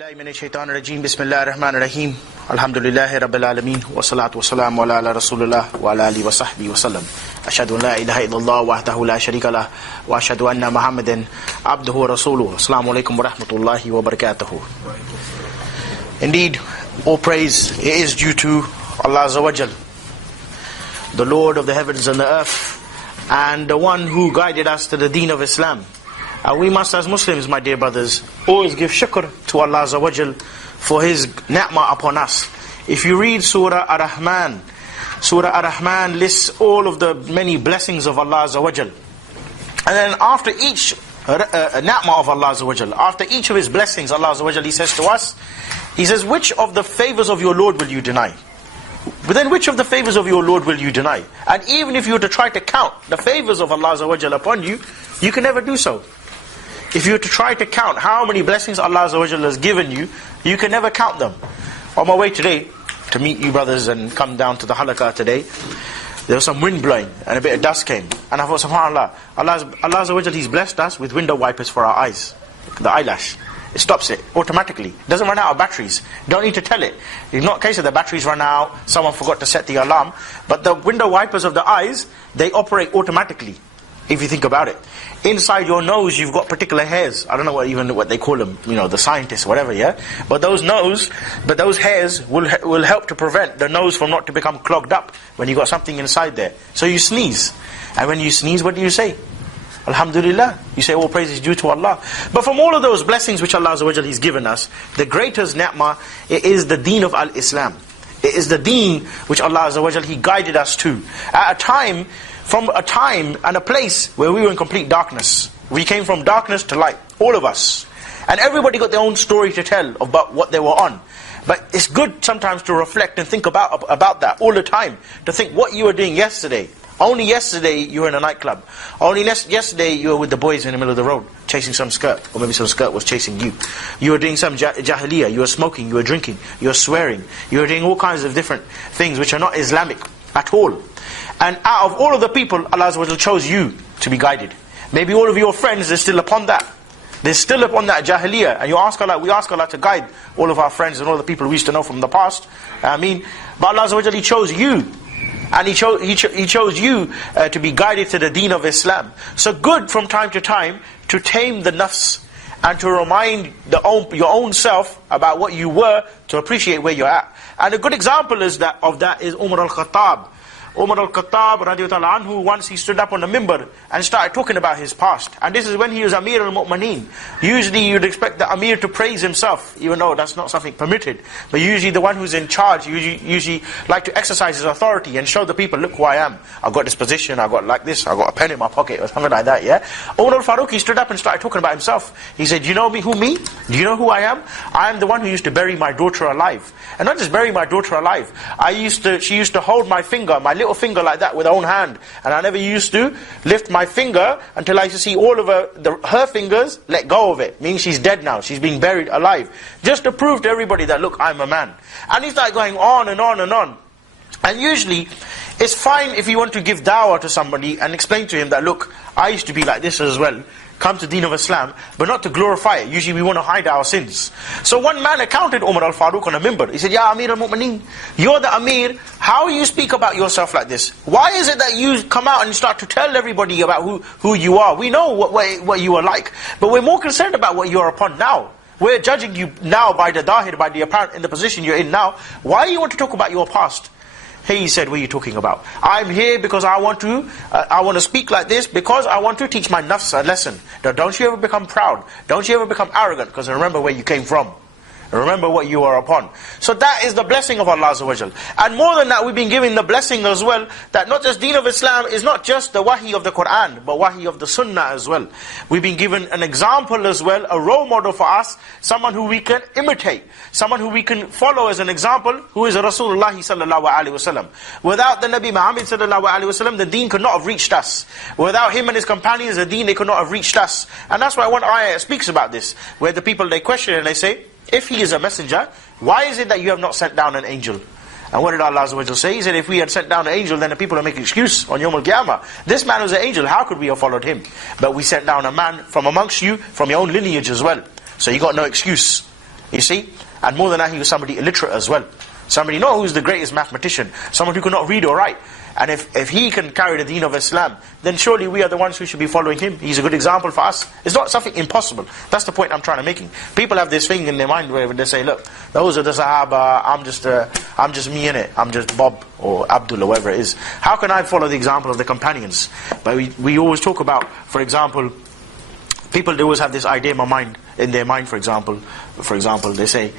billahi minash shaitanir rajeem. Bismillahir rahmanir rahim. Alhamdulillahi rabbil alamin. Wassalatu wassalamu ala rasulillah wa ala alihi wa sahbihi wa sallam. Ashhadu an la ilaha illallah wahdahu la sharika lah wa ashhadu anna Muhammadan abduhu wa rasuluhu. Assalamu alaikum wa rahmatullahi wa barakatuhu. Indeed, all praise is due to Allah Azza wa Jal, the Lord of the heavens and the earth, and the one who guided us to the deen of Islam. We must, as Muslims, my dear brothers, always give shukr to Allah Azza wa Jal for His ni'mah upon us. If you read Surah Ar-Rahman, Surah Ar-Rahman lists all of the many blessings of Allah Azza wa Jal. And then after each ni'mah of Allah Azza wa Jal, after each of His blessings, Allah Azza wa Jal, He says to us, He says, which of the favors of your Lord will you deny? But then which of the favors of your Lord will you deny? And even if you were to try to count the favors of Allah Azza wa Jal upon you, you can never do so. If you were to try to count how many blessings Allah Azza wa Jalla has given you, you can never count them. On my way today to meet you brothers and come down to the halaqah today, there was some wind blowing and a bit of dust came. And I thought, subhanAllah, Allah Azza wa Jalla, He's blessed us with window wipers for our eyes. The eyelash. It stops it automatically. It doesn't run out of batteries. You don't need to tell it. In not case of the batteries run out, someone forgot to set the alarm. But the window wipers of the eyes, they operate automatically. If you think about it. Inside your nose you've got particular hairs. I don't know what they call them, the scientists, whatever, yeah? But those hairs will help to prevent the nose from not to become clogged up when you got something inside there. So you sneeze. And when you sneeze, what do you say? Alhamdulillah. You say all praise is due to Allah. But from all of those blessings which Allah Azza wa Jalla He's given us, the greatest ni'mah, it is the deen of Al-Islam. It is the deen which Allah Azza wa Jalla He guided us to. From a time and a place where we were in complete darkness. We came from darkness to light, all of us. And everybody got their own story to tell about what they were on. But it's good sometimes to reflect and think about that all the time. To think what you were doing yesterday. Only yesterday you were in a nightclub. Only yesterday you were with the boys in the middle of the road, chasing some skirt. Or maybe some skirt was chasing you. You were doing some jahiliyyah, you were smoking, you were drinking, you were swearing. You were doing all kinds of different things which are not Islamic at all. And out of all of the people, Allah Azza wa Jalla chose you to be guided. Maybe all of your friends are still upon that. They're still upon that jahiliyyah. And we ask Allah to guide all of our friends and all the people we used to know from the past. But Allah Azza wa Jalla, He chose you. And He chose you to be guided to the deen of Islam. So good from time to time to tame the nafs and to remind your own self about what you were, to appreciate where you're at. And a good example of that is Umar al-Khattab. Umar al-Khattab radiallahu anhu, once he stood up on the mimbar and started talking about his past. And this is when he was Amir al-Mu'mineen. Usually you'd expect the Amir to praise himself, even though that's not something permitted. But usually the one who's in charge, usually like to exercise his authority and show the people, look who I am. I've got this position, I've got like this, I've got a pen in my pocket or something like that, yeah? Umar al-Faruq, he stood up and started talking about himself. He said, do you know me? Who me? Do you know who I am? I am the one who used to bury my daughter alive. And not just bury my daughter alive. She used to hold my finger, my little finger like that with her own hand, and I never used to lift my finger until I used to see all of her fingers let go of it, meaning she's dead now, she's being buried alive, just to prove to everybody that look, I'm a man. And he started going on and on and on. And usually it's fine if you want to give dawah to somebody and explain to him that look, I used to be like this as well, come to deen of Islam, but not to glorify it. Usually we want to hide our sins. So one man accounted Umar al-Faruq on a mimbar. He said, Ya Amir al-Mu'mineen, you're the Amir, how you speak about yourself like this? Why is it that you come out and start to tell everybody about who you are? We know what you are like, but we're more concerned about what you are upon now. We're judging you now by the dahir, by the apparent, in the position you're in now. Why do you want to talk about your past? He said, what are you talking about? I'm here because I want to speak like this because I want to teach my nafs a lesson. Now, don't you ever become proud. Don't you ever become arrogant, because remember where you came from. Remember what you are upon. So that is the blessing of Allah Azza wa Jal. And more than that, we've been given the blessing as well, that not just deen of Islam is not just the wahi of the Quran, but wahi of the sunnah as well. We've been given an example as well, a role model for us, someone who we can imitate, someone who we can follow as an example, who is Rasulullah sallallahu alaihi wasallam. Without the Nabi Muhammad sallallahu alaihi wasallam, the deen could not have reached us. Without him and his companions, the deen, they could not have reached us. And that's why one ayah speaks about this, where the people, they question and they say, if he is a messenger, why is it that you have not sent down an angel? And what did Allah Azza wa Jalla say? He said, if we had sent down an angel, then the people will make an excuse on Yawm al-Qiyamah. This man was an angel, how could we have followed him? But we sent down a man from amongst you, from your own lineage as well. So you got no excuse. You see? And more than that, he was somebody illiterate as well. Somebody, you know who's the greatest mathematician? Someone who could not read or write. And if he can carry the deen of Islam, then surely we are the ones who should be following him. He's a good example for us. It's not something impossible. That's the point I'm trying to make. People have this thing in their mind where they say, look, those are the Sahaba, I'm just me in it. I'm just Bob or Abdul or whatever it is. How can I follow the example of the companions? But we always talk about, for example, people, they always have this idea in their mind, for example, they say,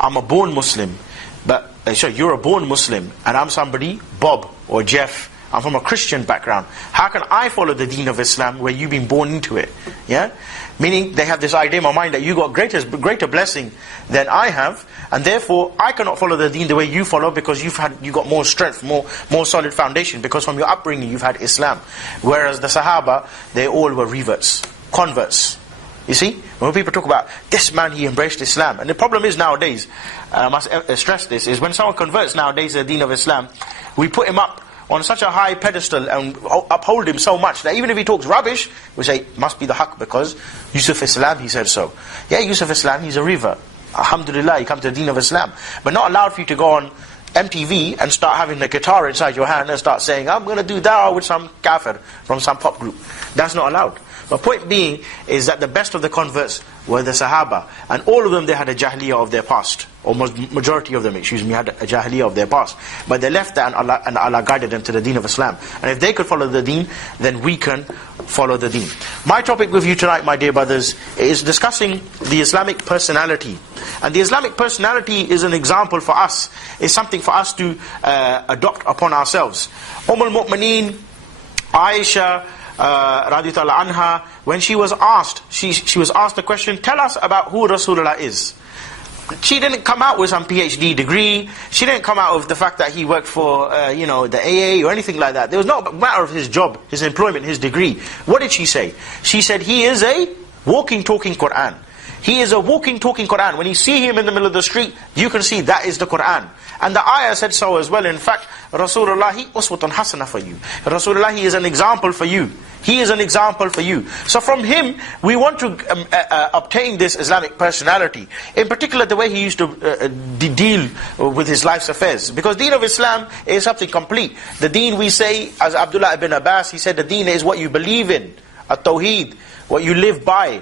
I'm a born Muslim, but sure, you're a born Muslim, and I'm somebody, Bob or Jeff, I'm from a Christian background. How can I follow the deen of Islam where you've been born into it? Yeah? Meaning, they have this idea in my mind that you got greater blessing than I have, and therefore, I cannot follow the deen the way you follow because you got more strength, more solid foundation, because from your upbringing you've had Islam. Whereas the Sahaba, they all were reverts, converts. You see, when people talk about this man, he embraced Islam. And the problem is nowadays, I must stress this, is when someone converts nowadays to the deen of Islam, we put him up on such a high pedestal and uphold him so much that even if he talks rubbish, we say, must be the haqq because Yusuf Islam, he said so. Yeah, Yusuf Islam, he's a revert. Alhamdulillah, he come to the deen of Islam. But not allowed for you to go on MTV and start having a guitar inside your hand and start saying, I'm going to do da'wah with some kafir from some pop group. That's not allowed. But point being is that the best of the converts were the Sahaba. And all of them, they had a jahiliyyah of their past. Or majority of them, had a jahiliyyah of their past. But they left that and Allah guided them to the deen of Islam. And if they could follow the deen, then we can follow the deen. My topic with you tonight, my dear brothers, is discussing the Islamic personality. And the Islamic personality is an example for us. It's something for us to adopt upon ourselves. al-Mu'mineen, Aisha, radiyallahu anha, when she was asked, she was asked the question, tell us about who Rasulullah is. She didn't come out with some PhD degree. She didn't come out with the fact that he worked for, the AA or anything like that. There was no matter of his job, his employment, his degree. What did she say? She said, he is a walking, talking Quran. He is a walking, talking Quran. When you see him in the middle of the street, you can see that is the Quran. And the ayah said so as well. In fact, Rasulullah, uswatun hasana for you. Rasulullah, he is an example for you. He is an example for you. So from him, we want to obtain this Islamic personality. In particular, the way he used to deal with his life's affairs. Because deen of Islam is something complete. The deen, we say, as Abdullah ibn Abbas, he said, the deen is what you believe in. At-Tawheed, what you live by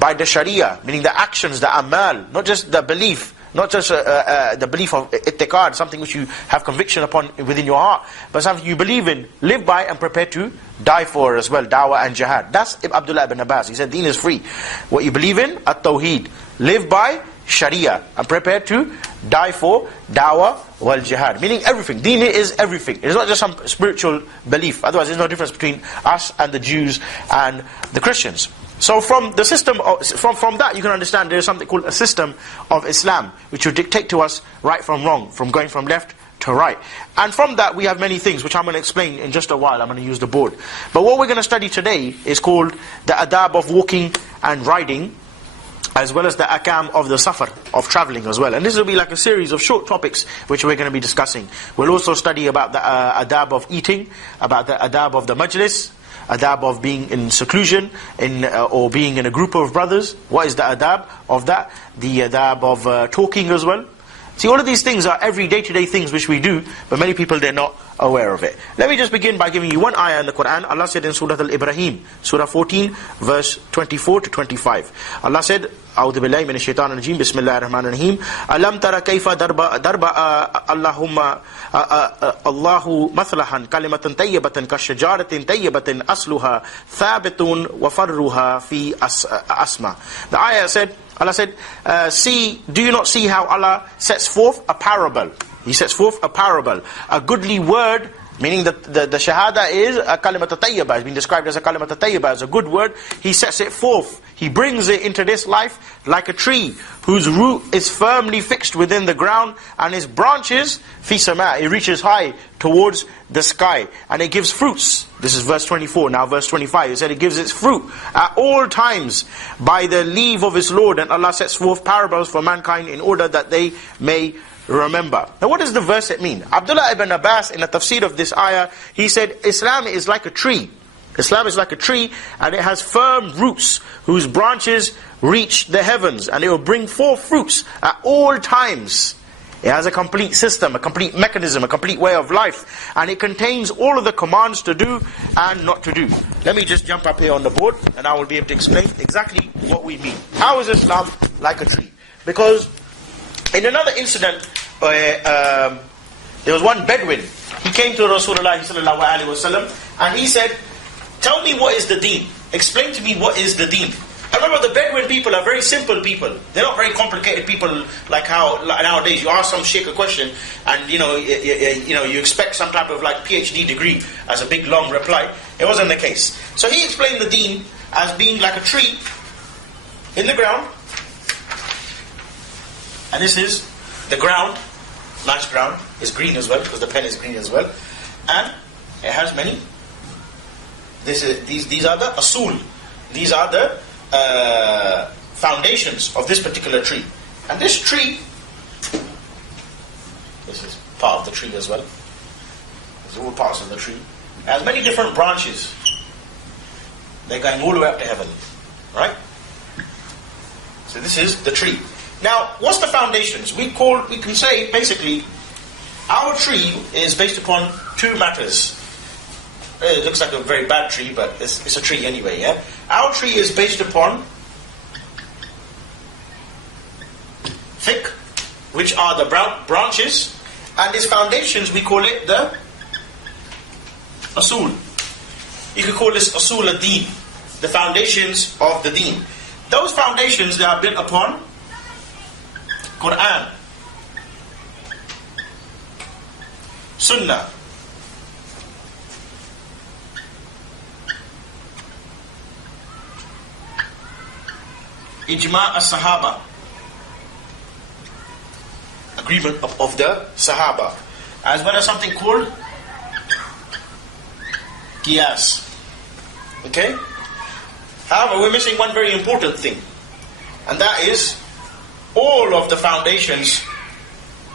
the Sharia, meaning the actions, the amal, not just the belief. Not just the belief of Etiquette, something which you have conviction upon within your heart, but something you believe in, live by, and prepare to die for as well, da'wah and jihad. That's Abdullah ibn Abbas. He said, deen is free. What you believe in, at-Tawheed. Live by, Sharia. And prepare to die for, da'wah wal jihad. Meaning everything. Deen is everything. It's not just some spiritual belief. Otherwise, there's no difference between us and the Jews and the Christians. So from the system, from that you can understand there is something called a system of Islam, which will dictate to us right from wrong, from going from left to right. And from that we have many things, which I'm going to explain in just a while. I'm going to use the board. But what we're going to study today is called the adab of walking and riding, as well as the akam of the safar, of traveling as well. And this will be like a series of short topics which we're going to be discussing. We'll also study about the adab of eating, about the adab of the majlis, adab of being in seclusion, or being in a group of brothers. What is the adab of that? The adab of talking as well. See, all of these things are every day-to-day things which we do, but many people, they're not aware of it. Let me just begin by giving you one ayah in the Quran. Allah said in Surah Al-Ibrahim, Surah 14, verse 24 to 25. Allah said, أعوذ بالله من الشيطان الرجيم بسم الله الرحمن الرحيم ألم تر كيف ضرب اللهم الله مثلها كلمة طيبة كشجرة طيبة أصلها ثابت وفرعها في أسماء. The ayah said, Allah said, do you not see how Allah sets forth a parable? He sets forth a parable, a goodly word, meaning that the shahada is a kalimat tayyibah, has been described as a kalimat tayyibah, as a good word. He sets it forth. He brings it into this life like a tree whose root is firmly fixed within the ground and its branches, fi sama', it reaches high towards the sky. And it gives fruits. This is verse 24. Now verse 25, it said it gives its fruit at all times by the leave of its Lord. And Allah sets forth parables for mankind in order that they may remember. Now what does the verse mean? Abdullah ibn Abbas, in the tafsir of this ayah, he said, Islam is like a tree. Islam is like a tree, and it has firm roots whose branches reach the heavens, and it will bring forth fruits at all times. It has a complete system, a complete mechanism, a complete way of life, and it contains all of the commands to do and not to do. Let me just jump up here on the board, and I will be able to explain exactly what we mean. How is Islam like a tree? Because in another incident, there was one Bedouin. He came to Rasulullah sallallahu alaihi wasallam, and he said, "Tell me what is the deen. Explain to me what is the deen." I remember the Bedouin people are very simple people. They're not very complicated people like how nowadays you ask some sheikh a question and you expect some type of like PhD degree as a big long reply. It wasn't the case. So he explained the deen as being like a tree in the ground. And this is the ground, nice ground. It's green as well because the pen is green as well. And it has many. These are the asul. These are the foundations of this particular tree. And this tree, this is part of the tree as well. These are all parts of the tree. It has many different branches. They're going all the way up to heaven. Right? So this is the tree. Now, what's the foundations? We can say basically our tree is based upon two matters. It looks like a very bad tree, but it's a tree anyway, yeah? Our tree is based upon fiqh, which are the branches, and its foundations, we call it the asul. You could call this asul ad-deen, the foundations of the deen. Those foundations, they are built upon Quran, Sunnah, Ijma' as-Sahaba, agreement of the Sahaba, as well as something called Qiyas. Okay? However, we're missing one very important thing, and that is all of the foundations,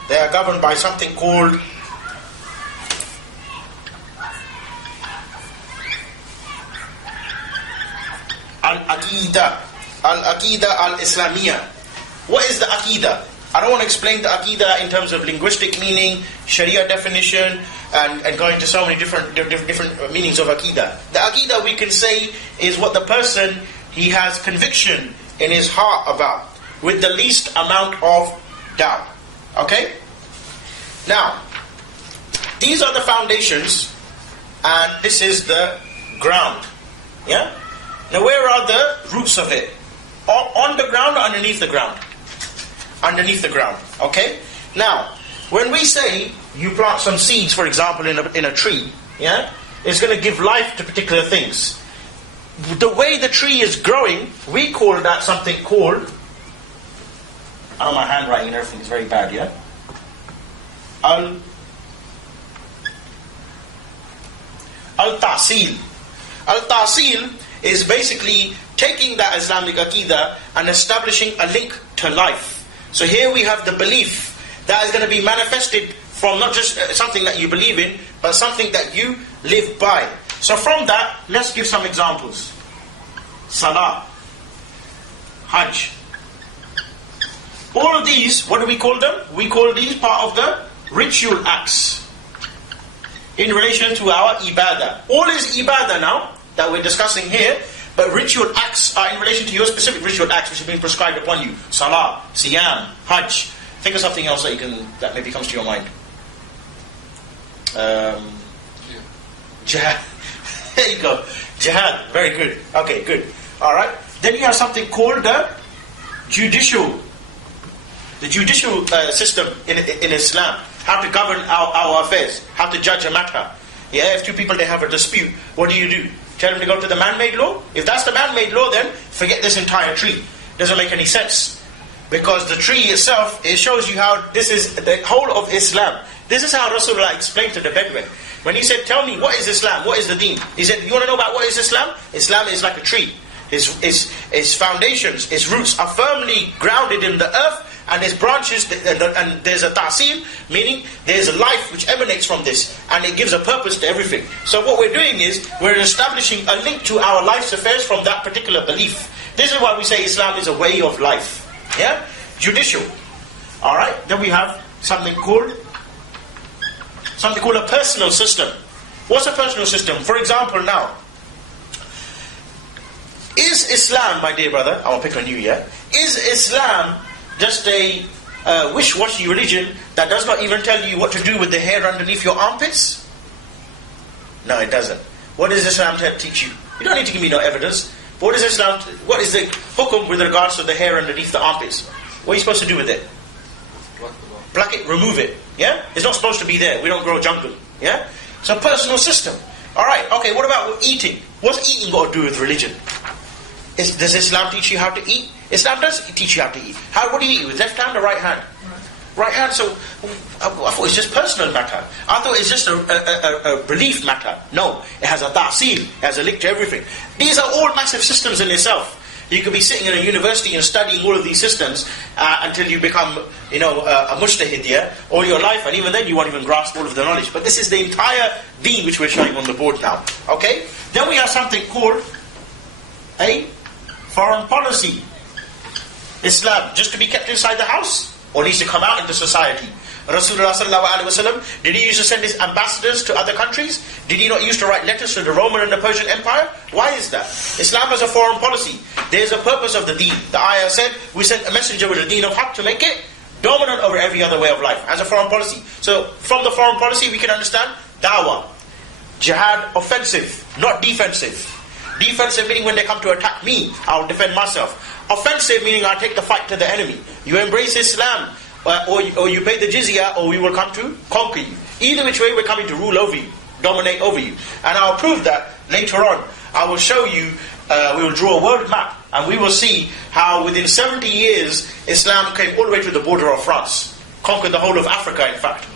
they are governed by something called Al-Aqidah. Al-Aqidah al-Islamiyah. What is the Aqidah? I don't want to explain the Aqidah in terms of linguistic meaning, Sharia definition, and going to so many different meanings of Aqidah. The Aqidah, we can say, is what the person, he has conviction in his heart about, with the least amount of doubt. Okay? Now, these are the foundations, and this is the ground. Yeah? Now, where are the roots of it? On the ground or underneath the ground? Underneath the ground. Okay? Now, when we say you plant some seeds, for example, in a tree, yeah, it's going to give life to particular things. The way the tree is growing, we call that something called, I know my handwriting and everything is very bad, yeah? Al-Ta'sil. Al-Ta'sil is basically taking that Islamic Aqidah and establishing a link to life. So here we have the belief that is going to be manifested from not just something that you believe in, but something that you live by. So from that, let's give some examples. Salah, Hajj. All of these, what do we call them? We call these part of the ritual acts in relation to our ibadah. All is ibadah now that we're discussing here, but ritual acts are in relation to your specific ritual acts which have been prescribed upon you. Salah, Siyam, Hajj. Think of something else that maybe comes to your mind. Jihad. There you go. Jihad. Very good. Okay, good. Alright. Then you have something called the judicial system in Islam. How to govern our affairs. How to judge a matter. Yeah, if two people, they have a dispute, what do? Tell them to go to the man-made law? If that's the man-made law, then forget this entire tree. Doesn't make any sense. Because the tree itself, it shows you how this is the whole of Islam. This is how Rasulullah explained to the Bedouin. When he said, tell me, what is Islam? What is the deen? He said, you want to know about what is Islam? Islam is like a tree. Its foundations, its roots are firmly grounded in the earth, and there's branches, and there's a ta'sil, meaning there's a life which emanates from this, and it gives a purpose to everything. So what we're doing is, we're establishing a link to our life's affairs from that particular belief. This is why we say Islam is a way of life. Yeah? Judicial. Alright? Then we have something called a personal system. What's a personal system? For example now, is Islam, my dear brother, I'll pick on you, yeah? Is Islam just a wish-washy religion that does not even tell you what to do with the hair underneath your armpits? No, it doesn't. What does Islam teach you? You don't need to give me no evidence. What is Islam? What is the hukum with regards to the hair underneath the armpits? What are you supposed to do with it? Pluck it, remove it. Yeah? It's not supposed to be there. We don't grow jungle. Yeah? It's a personal system. Alright, okay, what about eating? What's eating got to do with religion? Does Islam teach you how to eat? Islam does teach you how to eat. What do you eat? With left hand or right hand? Right hand. So I thought it's just personal matter. I thought it's just a belief matter. No, it has a ta'sil, it has a link to everything. These are all massive systems in itself. You could be sitting in a university and studying all of these systems until you become, a mujtahid, yeah, all your life, and even then you won't even grasp all of the knowledge. But this is the entire deen which we're showing on the board now. Okay? Then we have something called a foreign policy. Islam, just to be kept inside the house, or needs to come out into society. Rasulullah sallallahu alaihi wasallam, did he used to send his ambassadors to other countries? Did he not used to write letters to the Roman and the Persian Empire? Why is that? Islam has a foreign policy. There's a purpose of the deen. The ayah said, we sent a messenger with the deen of haqq to make it dominant over every other way of life, as a foreign policy. So, from the foreign policy we can understand da'wah. Jihad, offensive, not defensive. Defensive meaning when they come to attack me, I'll defend myself. Offensive meaning I'll take the fight to the enemy. You embrace Islam, or you pay the jizya, or we will come to conquer you. Either which way we're coming to rule over you, dominate over you. And I'll prove that later on. I will show you, we will draw a world map, and we will see how within 70 years, Islam came all the way to the border of France. Conquered the whole of Africa, in fact.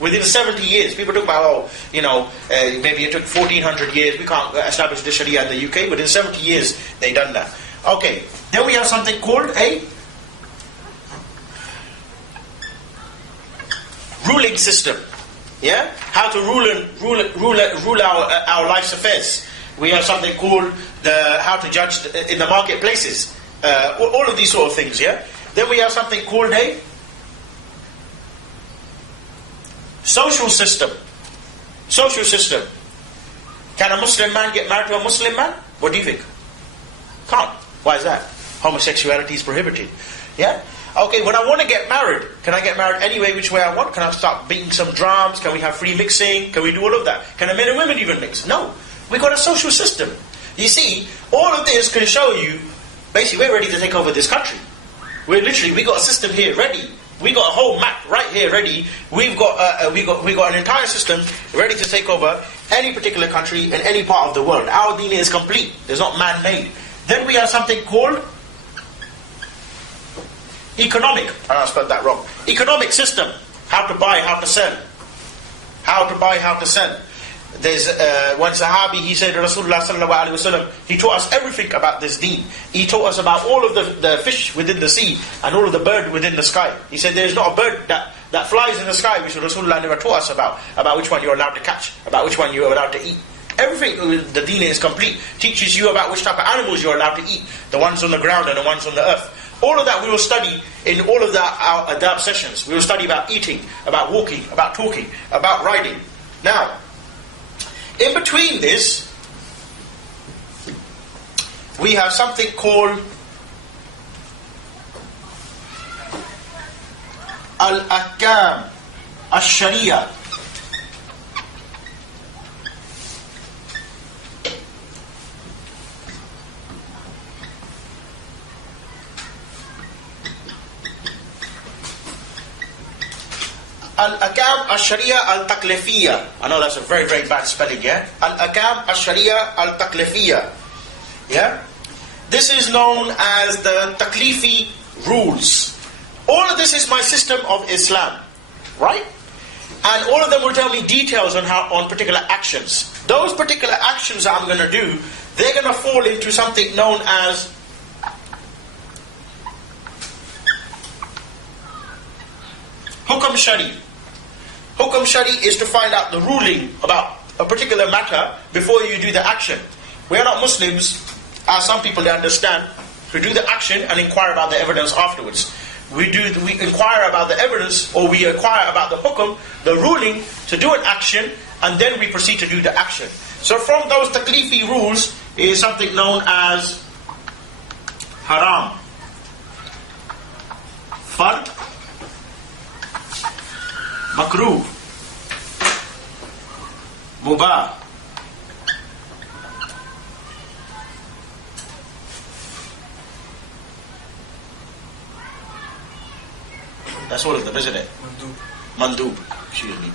Within 70 years, people talk about, maybe it took 1400 years, we can't establish the Sharia in the UK, within 70 years, they done that. Okay, then we have something called a ruling system. Yeah? How to rule our life's affairs. We have something called how to judge in the marketplaces. All of these sort of things, yeah? Then we have something called a social system. Social system. Can a Muslim man get married to a Muslim man? What do you think? Can't. Why is that? Homosexuality is prohibited. Yeah? Okay, when I want to get married, can I get married any way, which way I want? Can I start beating some drums? Can we have free mixing? Can we do all of that? Can men and women even mix? No. We've got a social system. You see, all of this can show you, basically we're ready to take over this country. We got a system here ready. We got a whole map right here ready. We've got an entire system ready to take over any particular country in any part of the world. Our deen is complete. It's not man-made. Then we have something called economic. I spelled that wrong. Economic system. How to buy, how to sell. How to buy, how to sell. There's one Sahabi, he said, Rasulullah sallallahu alaihi wasallam, he taught us everything about this deen. He taught us about all of the fish within the sea and all of the bird within the sky. He said there's not a bird that flies in the sky which Rasulullah never taught us about which one you're allowed to catch, about which one you're allowed to eat. Everything, the deen is complete. Teaches you about which type of animals you're allowed to eat, the ones on the ground and the ones on the earth. All of that we will study in all of our adab sessions. We will study about eating, about walking, about talking, about riding. Now, in between this, we have something called Al-Ahkam Al-Sharia. Al-Ahkam Al-Sharia Al-Taklifiyya. I know that's a very, very bad spelling, yeah? Al-Ahkam Al-Sharia Al-Taklifiyya. Yeah? This is known as the Taklifi rules. All of this is my system of Islam. Right? And all of them will tell me details on particular actions. Those particular actions that I'm going to do, they're going to fall into something known as Hukam Shari. Hukam Shari is to find out the ruling about a particular matter before you do the action. We are not Muslims, as some people understand, who do the action and inquire about the evidence afterwards. We inquire about the evidence, or we inquire about the hukum, the ruling, to do an action, and then we proceed to do the action. So from those taklifi rules is something known as haram, fard, makruh, mubah, that's all of them, isn't it? Mandub. Excuse me.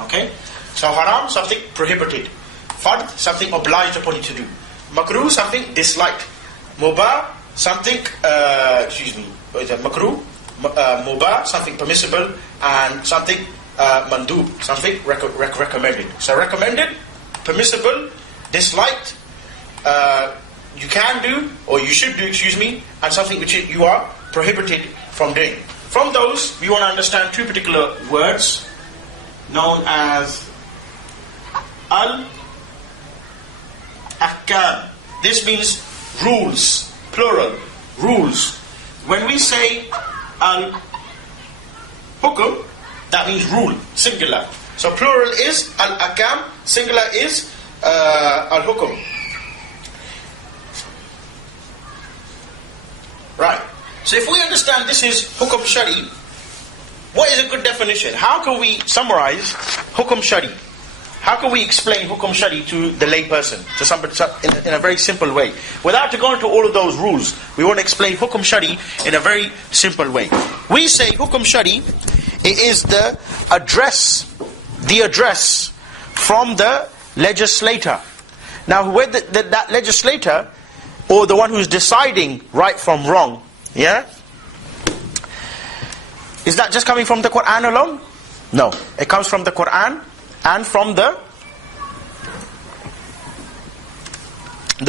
Okay? So haram, something prohibited. Fard, something obliged upon you to do. Makruh, something disliked. Mubah, something, makruh, mubah, something permissible, and something mandub, something recommended. So recommended, permissible, disliked, you can do, or you should do, and something which you are prohibited from doing. From those, we want to understand two particular words known as al-ahkam. This means rules, plural, rules. When we say al-hukum, that means rule, singular. So plural is al-ahkam, singular is al-hukum. Right. So if we understand this is hukum shari, what is a good definition? How can we summarize hukum shari? How can we explain hukum shari to the lay person, to somebody in a very simple way? Without to go into all of those rules, we want to explain hukum shari in a very simple way. We say hukum shari, it is the address from the legislator. Now, whether that legislator, or the one who's deciding right from wrong, yeah? Is that just coming from the Quran alone? No. It comes from the Quran and from the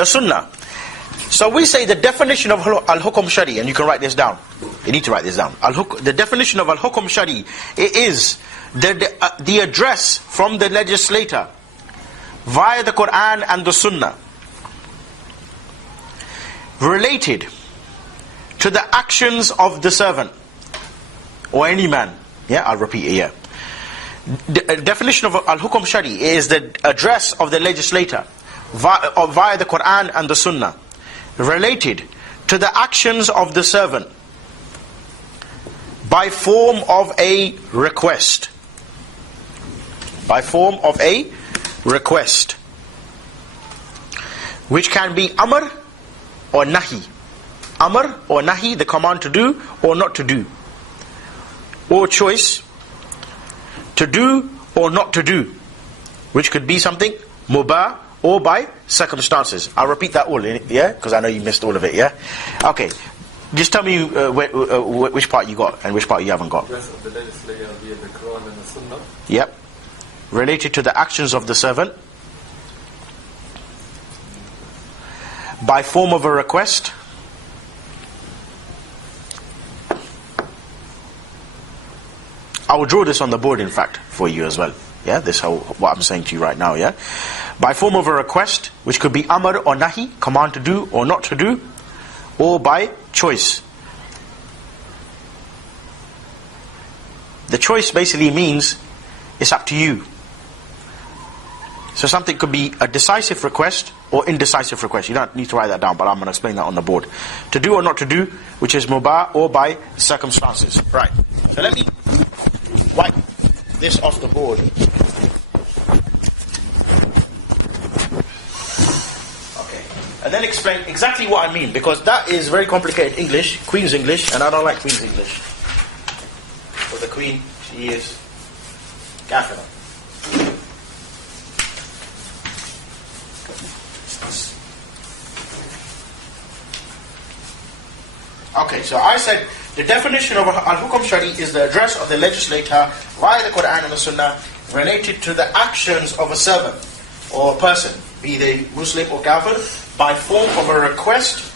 Sunnah. So we say the definition of al-hukum shari, and you can write this down. You need to write this down. The definition of al-hukum shari, it is the address from the legislator via the Quran and the Sunnah, related to the actions of the servant or any man. Yeah, I'll repeat it here. The definition of al-hukum shari is the address of the legislator via the Quran and the Sunnah, related to the actions of the servant by form of a request. By form of a request, which can be amr or nahi. Amr or nahi, the command to do or not to do, or choice to do or not to do, which could be something mubah or by circumstances. I'll repeat that all, yeah, because I know you missed all of it, yeah. Okay, just tell me which part you got and which part you haven't got. The legislator via the Quran and the Sunnah. Yep. Related to the actions of the servant by form of a request, I will draw this on the board, in fact, for you as well. Yeah, this whole what I'm saying to you right now. Yeah, by form of a request, which could be amr or nahi, command to do or not to do, or by choice. The choice basically means it's up to you. So something could be a decisive request or indecisive request. You don't need to write that down, but I'm going to explain that on the board. To do or not to do, which is mubah or by circumstances. Right. So let me wipe this off the board. Okay. And then explain exactly what I mean, because that is very complicated English, Queen's English, and I don't like Queen's English. For the Queen, she is kafira. Okay, so I said the definition of al-hukum shari is the address of the legislator via the Quran and the Sunnah related to the actions of a servant or a person, be they Muslim or Kafir, by form of a request,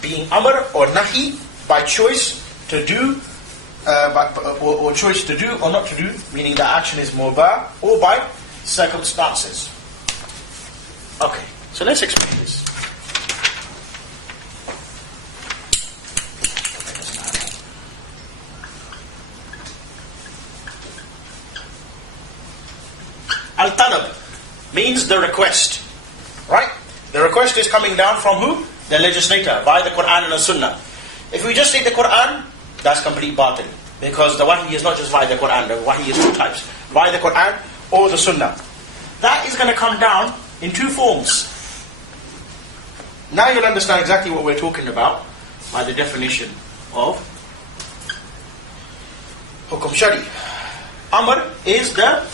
being amr or nahi, by choice, to do, or choice to do or not to do, meaning the action is mubah, or by circumstances. Okay, so let's explain this. Al-talab means the request, right? The request is coming down from who? The legislator, by the Quran and the Sunnah. If we just take the Quran, that's complete batil. Because the wahi is not just by the Quran, the wahi is two types. By the Quran or the Sunnah. That is going to come down in two forms. Now you'll understand exactly what we're talking about by the definition of Hukum Shari. Amr is the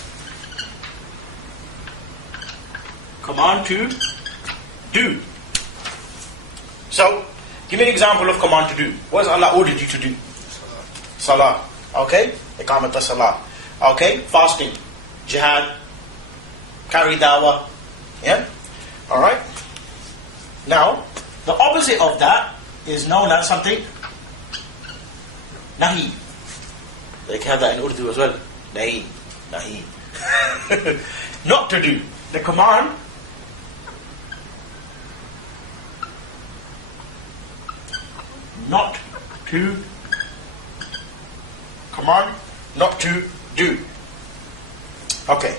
command to do. So, give me an example of command to do. What has Allah ordered you to do? Salah. Okay? Iqamat as-salah. Okay? Fasting. Jihad. Carry dawah. Yeah? Alright? Now, the opposite of that is known as something nahi. They have that in Urdu as well. Nahi. Nahi. Not to do. The command not to, command not to do. Okay.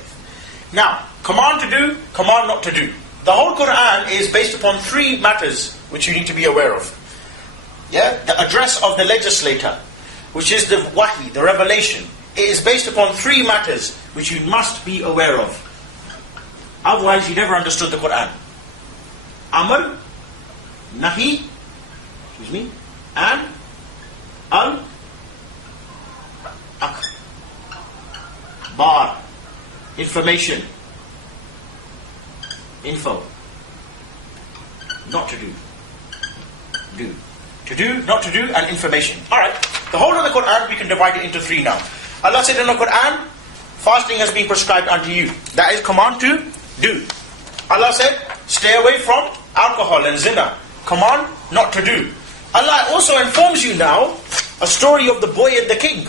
Now, command to do, command not to do. The whole Quran is based upon three matters which you need to be aware of. Yeah? The address of the legislator, which is the wahi, the revelation. It is based upon three matters which you must be aware of. Otherwise you never understood the Quran. Amr, nahi, and al-akbar, information, info, not to do, do. To do, not to do, and information. Alright, the whole of the Quran we can divide it into three now. Allah said in the Quran, fasting has been prescribed unto you. That is command to do. Allah said, stay away from alcohol and zina. Command not to do. Allah also informs you now a story of the boy and the king.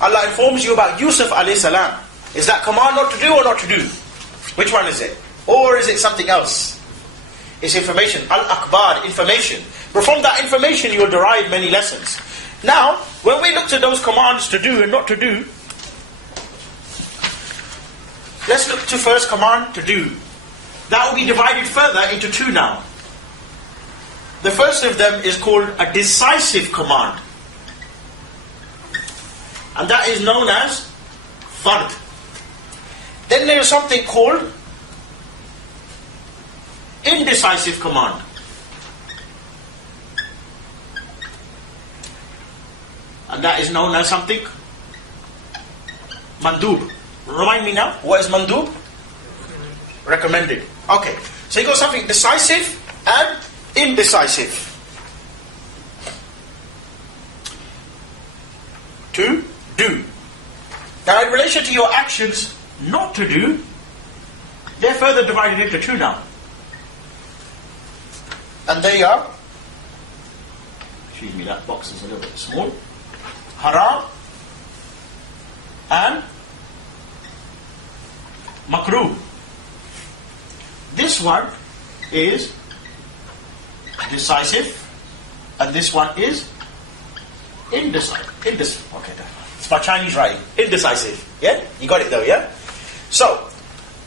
Allah informs you about Yusuf alayhi salam. Is that command not to do or not to do? Which one is it? Or is it something else? It's information. Al-Akbar, information. But from that information you will derive many lessons. Now, when we look at those commands to do and not to do, let's look to first command to do. That will be divided further into two now. The first of them is called a decisive command. And that is known as fard. Then there is something called indecisive command. And that is known as something mandub. Remind me now, what is mandub? Recommended. Okay, so you got something decisive and indecisive. To do. Now in relation to your actions not to do, they're further divided into two now. And they are, excuse me, that box is a little bit small. Haram and makruh. This one is decisive and this one is indecisive. Okay, it's my Chinese writing. Indecisive. Yeah? You got it though, yeah? So,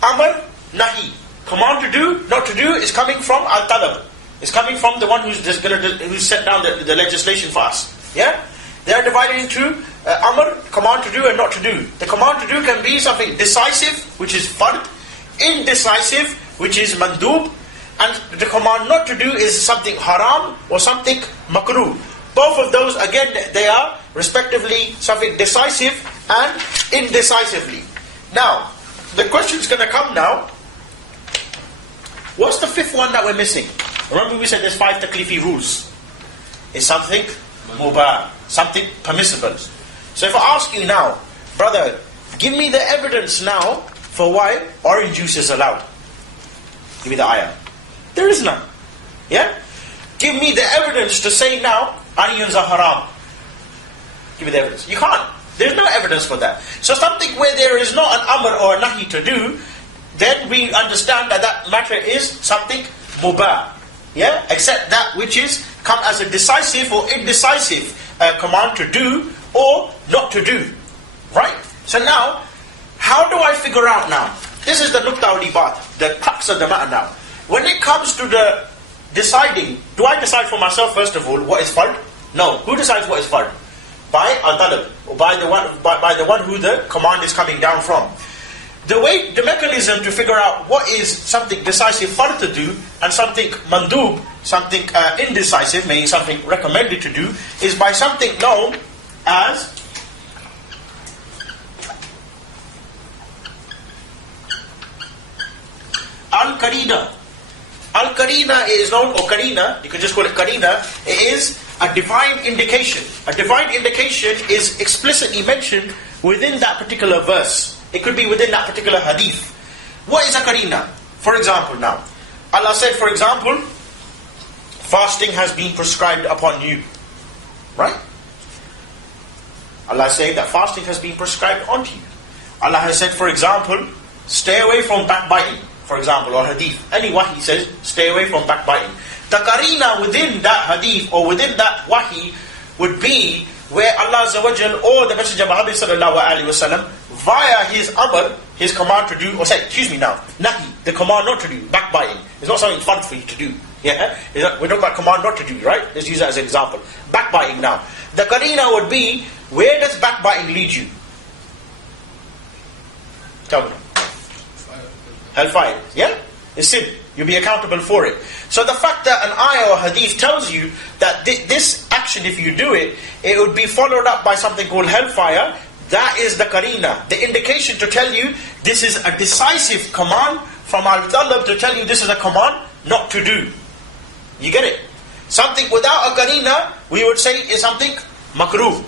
Amr, Nahi. Command to do, not to do is coming from Al-Talab. It's coming from the one who's set down the legislation for us. Yeah? They are divided into Amr, command to do and not to do. The command to do can be something decisive, which is fard, indecisive, which is mandub, and the command not to do is something haram or something makruh. Both of those, again, they are respectively something decisive and indecisively. Now, the question is going to come now, what's the fifth one that we're missing? Remember we said there's 5 taklifi rules. It's something mubah, something permissible. So if I ask you now, brother, give me the evidence now for why orange juice is allowed. Give me the ayah. There is none. Yeah? Give me the evidence to say now, onions are haram. Give me the evidence. You can't. There's no evidence for that. So something where there is not an amr or a nahi to do, then we understand that that matter is something mubah. Yeah? Except that which is come as a decisive or indecisive command to do or not to do. Right? So now, how do I figure out now? This is the nukta al-ibat, the crux of the matter now. When it comes to the deciding, do I decide for myself first of all what is fard? No. Who decides what is fard? By al-talab, or by the one who the command is coming down from. The mechanism to figure out what is something decisive fard to do and something mandub, something indecisive, meaning something recommended to do, is by something known as al-qarina. Al-qarina is known, or qarina, you can just call it qarina, it is a divine indication. A divine indication is explicitly mentioned within that particular verse. It could be within that particular hadith. What is a qarina? For example now, Allah said, for example, fasting has been prescribed upon you. Right? Allah said that fasting has been prescribed unto you. Allah has said, for example, stay away from backbiting. For example, or hadith. Any wahi says, stay away from backbiting. The qarina within that hadith or within that wahi would be where Allah Azza wa Jal or the Messenger Muhammad sallallahu alaihi wasallam via his amr, his command to do, or say, excuse me now, nahi, the command not to do, backbiting. It's not something fun for you to do. Yeah, we're talking about command not to do, right? Let's use that as an example. Backbiting now. The qarina would be, where does backbiting lead you? Tell me. Hellfire. Yeah? It's sin. You'll be accountable for it. So the fact that an ayah or hadith tells you that this action, if you do it, it would be followed up by something called hellfire, that is the qarina. The indication to tell you this is a decisive command from al-talab to tell you this is a command not to do. You get it? Something without a qarina, we would say is something makruh.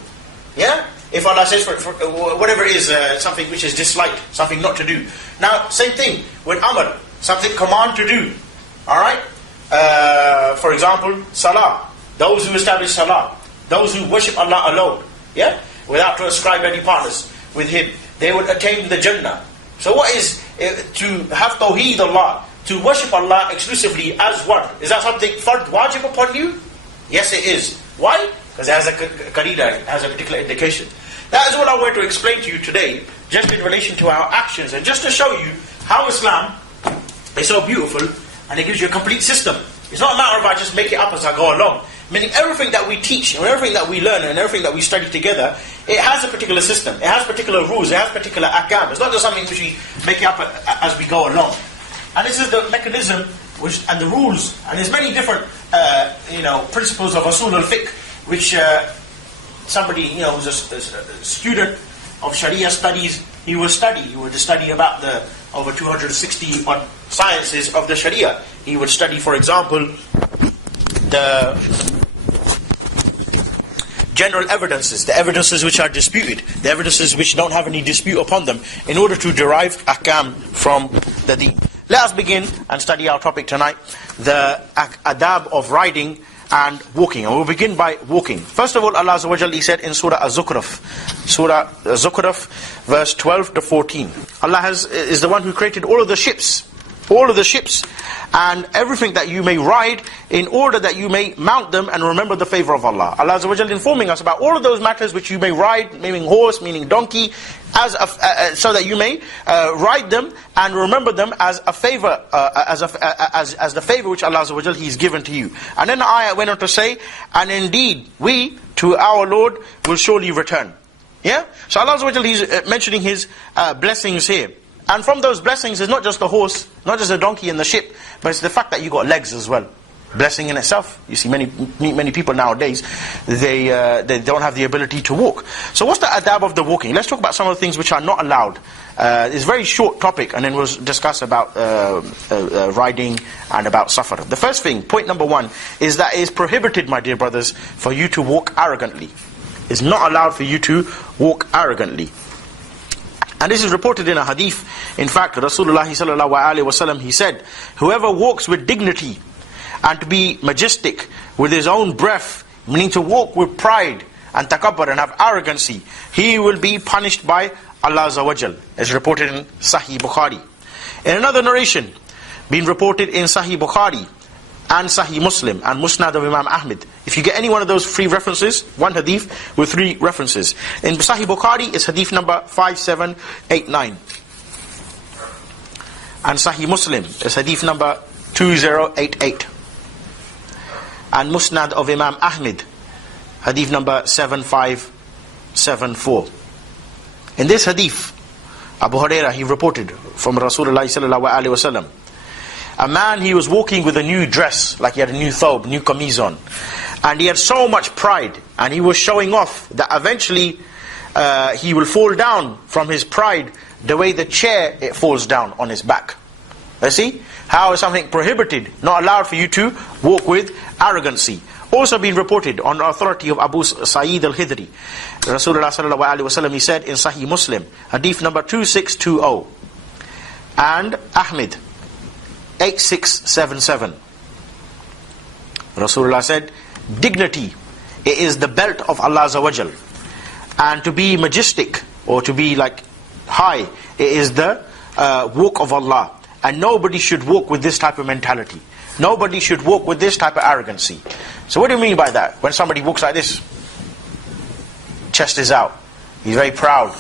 Yeah? If Allah says, for whatever it is, something which is disliked, something not to do. Now, same thing with amr, something command to do. Alright? For example, salah. Those who establish salah. Those who worship Allah alone. Yeah? Without to ascribe any partners with Him. They would attain the Jannah. So what is to have tawheed Allah? To worship Allah exclusively as one. Is that something fard wajib upon you? Yes, it is. Why? Because it has a qarina, it has a particular indication. That is what I want to explain to you today, just in relation to our actions, and just to show you how Islam is so beautiful, and it gives you a complete system. It's not a matter of I just make it up as I go along. Meaning everything that we teach, and everything that we learn, and everything that we study together, it has a particular system, it has particular rules, it has particular ahkam. It's not just something which we make it up as we go along. And this is the mechanism which, and the rules, and there's many different principles of usul al-fiqh, which somebody who's a student of Sharia studies, he would study about the over 260 odd sciences of the Sharia. He would study, for example, the general evidences, the evidences which are disputed, the evidences which don't have any dispute upon them, in order to derive ahkam from the deen. Let us begin and study our topic tonight, the adab of riding and walking. And we'll begin by walking. First of all, Allah Azza wa Jalla, He said in Surah Az-Zukhruf, verse 12 to 14. Allah is the one who created all of the ships, and everything that you may ride, in order that you may mount them and remember the favor of Allah. Allah Azza wa Jalla informing us about all of those matters which you may ride, meaning horse, meaning donkey, so that you may ride them and remember them as a favor, as the favor which Allah Azza wa Jalla He's given to you. And then the ayah went on to say, and indeed we to our Lord will surely return. Yeah? So Allah Azza wa Jalla He's mentioning His blessings here. And from those blessings is not just the horse, not just the donkey and the ship, but it's the fact that you got legs as well. Blessing in itself. You see many people nowadays, they don't have the ability to walk. So what's the adab of the walking? Let's talk about some of the things which are not allowed. It's a very short topic, and then we'll discuss about riding and about safar. The first thing, point number one, is that it is prohibited, my dear brothers, for you to walk arrogantly. It's not allowed for you to walk arrogantly. And this is reported in a hadith. In fact, Rasulullah sallallahu alaihi wasallam, he said, whoever walks with dignity and to be majestic with his own breath, meaning to walk with pride and takabbur and have arrogancy, he will be punished by Allah Azza wa Jal, as reported in Sahih Bukhari. In another narration, being reported in Sahih Bukhari and Sahih Muslim and Musnad of Imam Ahmad. If you get any one of those 3 references, one hadith with 3 references. In Sahih Bukhari, it's hadith number 5789. And Sahih Muslim is hadith number 2088. And Musnad of Imam Ahmad, hadith number 7574. In this hadith, Abu Hurairah, he reported from Rasulullah sallallahu alaihi wasallam, a man, he was walking with a new dress, like he had a new thobe, new kameez on, and he had so much pride, and he was showing off that eventually he will fall down from his pride the way the chair, it falls down on his back. You see how is something prohibited, not allowed for you to walk with arrogancy. Also been reported on the authority of Abu Sa'id al-Khidri, Rasulullah sallallahu alaihi wasallam, he said in Sahih Muslim, hadith number 2620, and Ahmed 8677. Rasulullah said, dignity, it is the belt of Allah Azza wa Jal, and to be majestic or to be like high, it is the walk of Allah, and nobody should walk with this type of mentality. Nobody should walk with this type of arrogancy. So what do you mean by that? When somebody walks like this, chest is out, he's very proud,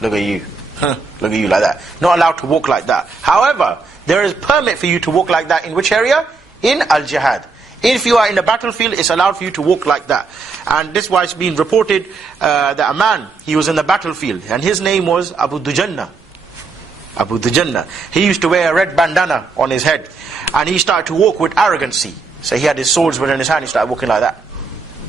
look at you, look at you, like that. Not allowed to walk like that. However, there is permit for you to walk like that in which area? In al-jihad. If you are in the battlefield, it's allowed for you to walk like that. And this was being reported that a man, he was in the battlefield, and his name was Abu Dujanna. Abu Dujanna. He used to wear a red bandana on his head, and he started to walk with arrogancy. So he had his swords within his hand, he started walking like that.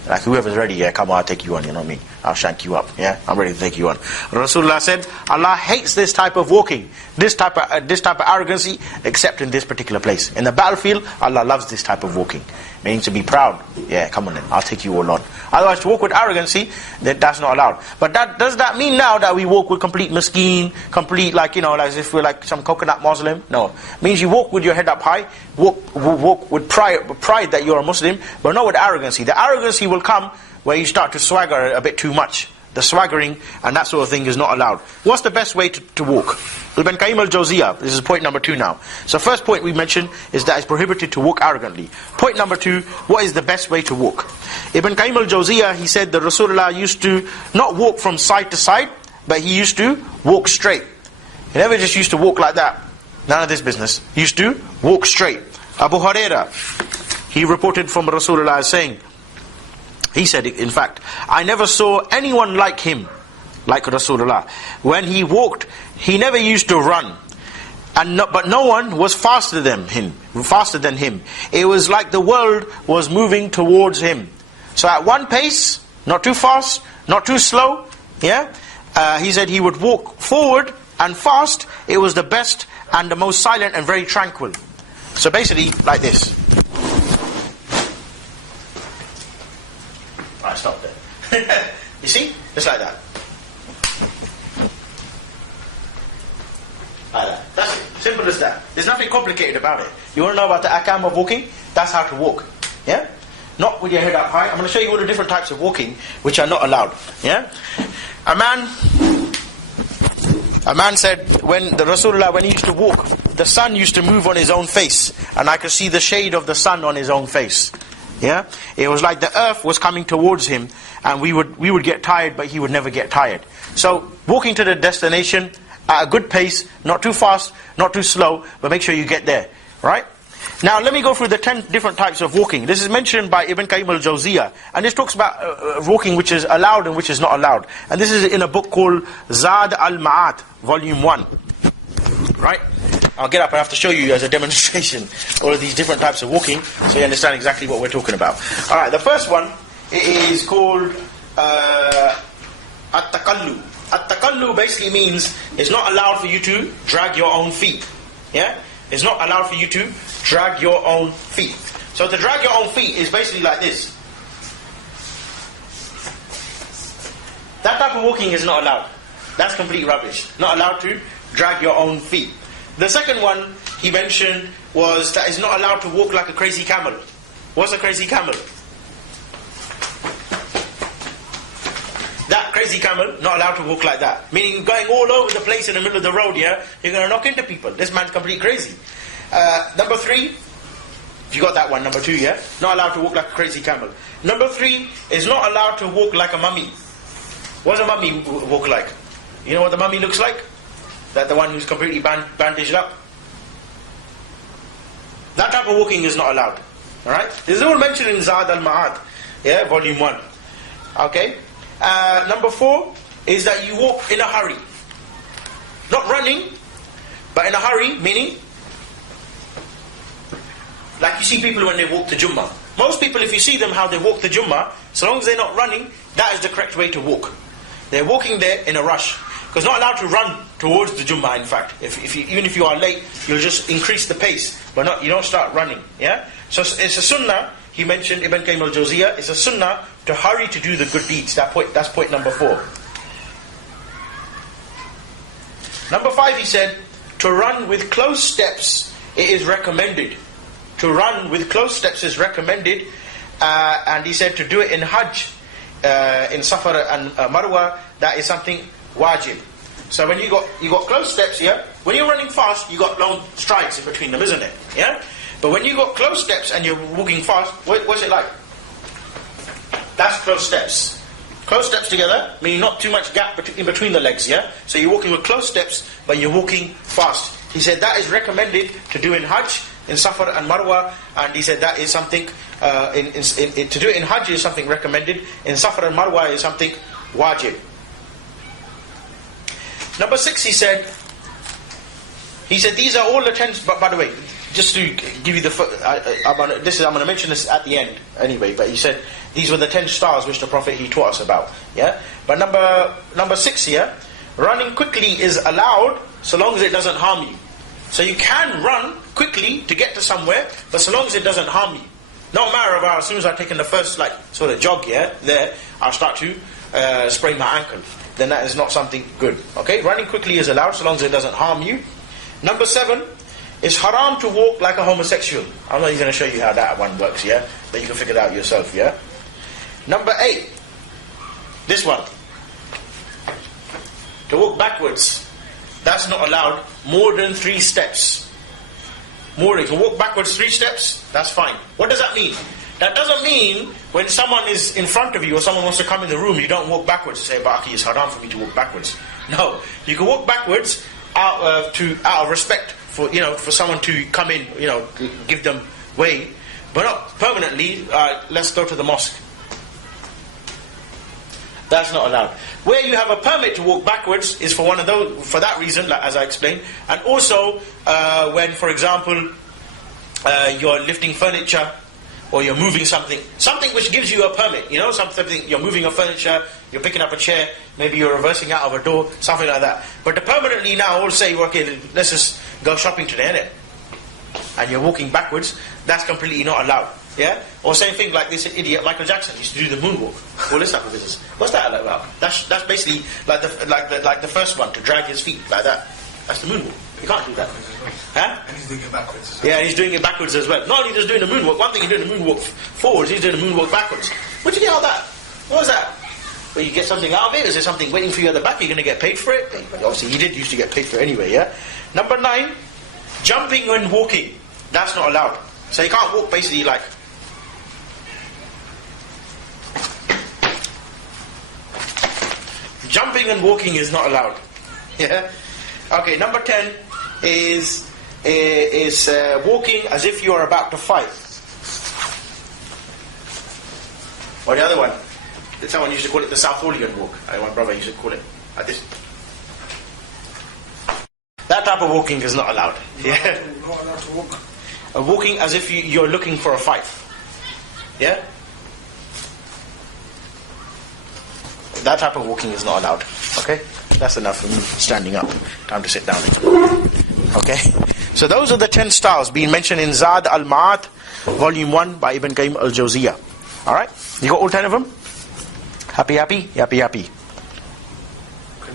Like, whoever's ready, yeah, come on, I'll take you on, you know what I mean? I'll shank you up, yeah? I'm ready to take you on. Rasulullah said, Allah hates this type of walking, this type of arrogancy, except in this particular place. In the battlefield, Allah loves this type of walking. Meaning to be proud. Yeah, come on then, I'll take you all on. Otherwise, to walk with arrogancy, that's not allowed. But does that mean now that we walk with complete miskeen, complete, like, you know, like as if we're like some coconut Muslim? No. It means you walk with your head up high, walk with pride that you're a Muslim, but not with arrogancy. The arrogancy will come where you start to swagger a bit too much. The swaggering and that sort of thing is not allowed. What's the best way to walk? Ibn Qayyim al-Jawziyah, this is point number 2 now. So first point we mentioned is that it's prohibited to walk arrogantly. Point number 2, what is the best way to walk? Ibn Qayyim al-Jawziyah, he said that Rasulullah used to not walk from side to side, but he used to walk straight. He never just used to walk like that. None of this business. He used to walk straight. Abu Hurairah, he reported from Rasulullah as saying, he said, in fact, I never saw anyone like him, like Rasulullah. When he walked, he never used to run. But no one was faster than him. It was like the world was moving towards him. So at one pace, not too fast, not too slow, yeah? He said he would walk forward and fast. It was the best and the most silent and very tranquil. So basically, like this. Alright, stop there. You see? Just like that. Like that. That's it. Simple as that. There's nothing complicated about it. You want to know about the akam of walking? That's how to walk. Yeah? Not with your head up high. I'm going to show you all the different types of walking which are not allowed. Yeah? A man said when the Rasulullah, when he used to walk, the sun used to move on his own face, and I could see the shade of the sun on his own face. Yeah, it was like the earth was coming towards him, and we would get tired, but he would never get tired. So walking to the destination at a good pace, not too fast, not too slow, but make sure you get there. Right? Now let me go through the 10 different types of walking. This is mentioned by Ibn Qayyim al-Jawziyah, and this talks about walking which is allowed and which is not allowed. And this is in a book called Zad al-Ma'at, Volume 1. Right? I'll get up and have to show you as a demonstration all of these different types of walking, so you understand exactly what we're talking about. Alright, the first one is called At-Taqallu. At-Taqallu basically means it's not allowed for you to drag your own feet. Yeah? It's not allowed for you to drag your own feet. So to drag your own feet is basically like this. That type of walking is not allowed. That's complete rubbish. Not allowed to drag your own feet. The second one he mentioned was that it's not allowed to walk like a crazy camel. What's a crazy camel? crazy camel, not allowed to walk like that. Meaning going all over the place in the middle of the road, yeah, you're going to knock into people. This man's completely crazy. Number 3, you got that one, number 2, yeah? Not allowed to walk like a crazy camel. Number 3 is not allowed to walk like a mummy. What does a mummy walk like? You know what the mummy looks like? That the one who's completely bandaged up. That type of walking is not allowed. Alright? This is all mentioned in Zad al-Ma'ad, yeah, volume 1. Okay? Number 4 is that you walk in a hurry. Not running, but in a hurry, meaning like you see people when they walk to Jummah. Most people, if you see them how they walk to Jummah, so long as they're not running, that is the correct way to walk. They're walking there in a rush. Because not allowed to run towards the Jummah, in fact. Even if you are late, you'll just increase the pace, but you don't start running. Yeah. So it's a sunnah. He mentioned Ibn Qayyim al-Jawziyah. It's a sunnah to hurry to do the good deeds. That's point number 4. Number 5, he said, to run with close steps, it is recommended. To run with close steps is recommended, and he said to do it in Hajj, in Safar and Marwa, that is something wajib. So when you got close steps here, when you're running fast, you got long strides in between them, isn't it? Yeah. But when you got close steps and you're walking fast, what's it like? That's close steps. Close steps together, meaning not too much gap in between the legs. Yeah. So you're walking with close steps, but you're walking fast. He said that is recommended to do in Hajj, in Safar and Marwa, and he said that is something to do it in Hajj is something recommended. In Safar and Marwa is something wajib. Number 6, he said these are all the 10. But by the way, just to give you I'm going to mention this at the end anyway. But he said these were the 10 stars which the Prophet he taught us about. Yeah. But number 6 here, running quickly is allowed so long as it doesn't harm you. So you can run quickly to get to somewhere, but so long as it doesn't harm you. No matter about as soon as I've taken the first sort of jog there, I'll start to sprain my ankle. Then that is not something good. Okay, running quickly is allowed so long as it doesn't harm you. Number 7, it's haram to walk like a homosexual. I'm not even going to show you how that one works, yeah? But you can figure it out yourself, yeah? Number 8, this one. To walk backwards, that's not allowed more than 3 steps. You can walk backwards 3 steps, that's fine. What does that mean? That doesn't mean when someone is in front of you or someone wants to come in the room, you don't walk backwards and say, Baki, it's haram for me to walk backwards. No, you can walk backwards out of respect for someone to come in, give them way, but not permanently. Let's go to the mosque. That's not allowed. Where you have a permit to walk backwards is for that reason, as I explained, and also when, for example, you're lifting furniture or you're moving something which gives you a permit. Something you're moving a furniture, you're picking up a chair, maybe you're reversing out of a door, something like that. But to permanently now all say, okay, let's just go shopping today, innit? And you're walking backwards, that's completely not allowed. Yeah? Or same thing like this idiot Michael Jackson used to do the moonwalk. All this type of business. What's that about? That's basically like the first one, to drag his feet like that. That's the moonwalk. You can't do that. Huh? And he's doing it backwards as well. Yeah, he's doing it backwards as well. Not only just doing the moonwalk, one thing he's doing the moonwalk forwards, he's doing the moonwalk backwards. Where'd you get all that? What was that? Well, you get something out of it? Is there something waiting for you at the back? You're going to get paid for it? Obviously, he did used to get paid for it anyway, yeah? Number 9, jumping when walking. That's not allowed. So you can't walk basically like... Jumping and walking is not allowed. Yeah? Okay, number 10 is walking as if you are about to fight. Or the other one. Someone used to call it the South Orlean walk. My brother used to call it like this. That type of walking is not allowed. Yeah? Not allowed to walk. Walking as if you're looking for a fight. Yeah? That type of walking is not allowed. Okay? That's enough for me standing up. Time to sit down again. Okay? So those are the 10 styles being mentioned in Zad al-Ma'ad, volume 1 by Ibn Qayyim al-Jawziyah. Alright? You got all 10 of them? Happy? Can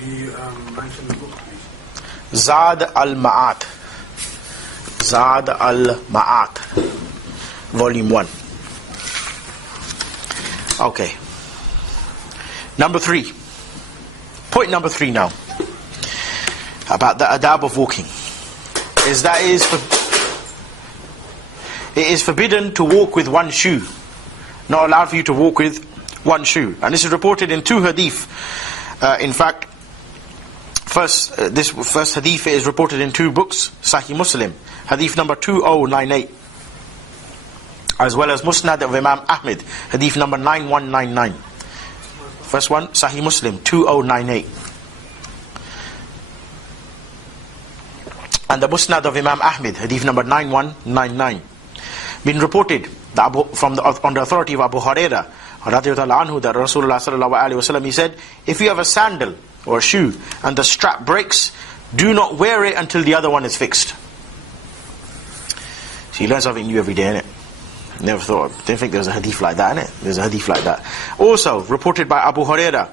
you mention the book, please? Zad al-Ma'ad. Zad al-Ma'ad, volume 1. Okay. Number 3. Point number 3 now, about the adab of walking, is that it is forbidden to walk with one shoe. Not allowed for you to walk with one shoe. And this is reported in 2 hadith. In fact, this first hadith is reported in 2 books, Sahih Muslim, hadith number 2098, as well as Musnad of Imam Ahmed, hadith number 9199. First one, Sahih Muslim, 2098. And the Musnad of Imam Ahmed, hadith number 9199. Been reported on the authority of Abu Hurairah radiyallahu anhu, that Rasulullah sallallahu alaihi wasallam, he said, if you have a sandal or a shoe and the strap breaks, do not wear it until the other one is fixed. So you learn something new every day, innit? Didn't think there was a hadith like that, innit? There's a hadith like that. Also reported by Abu Hurairah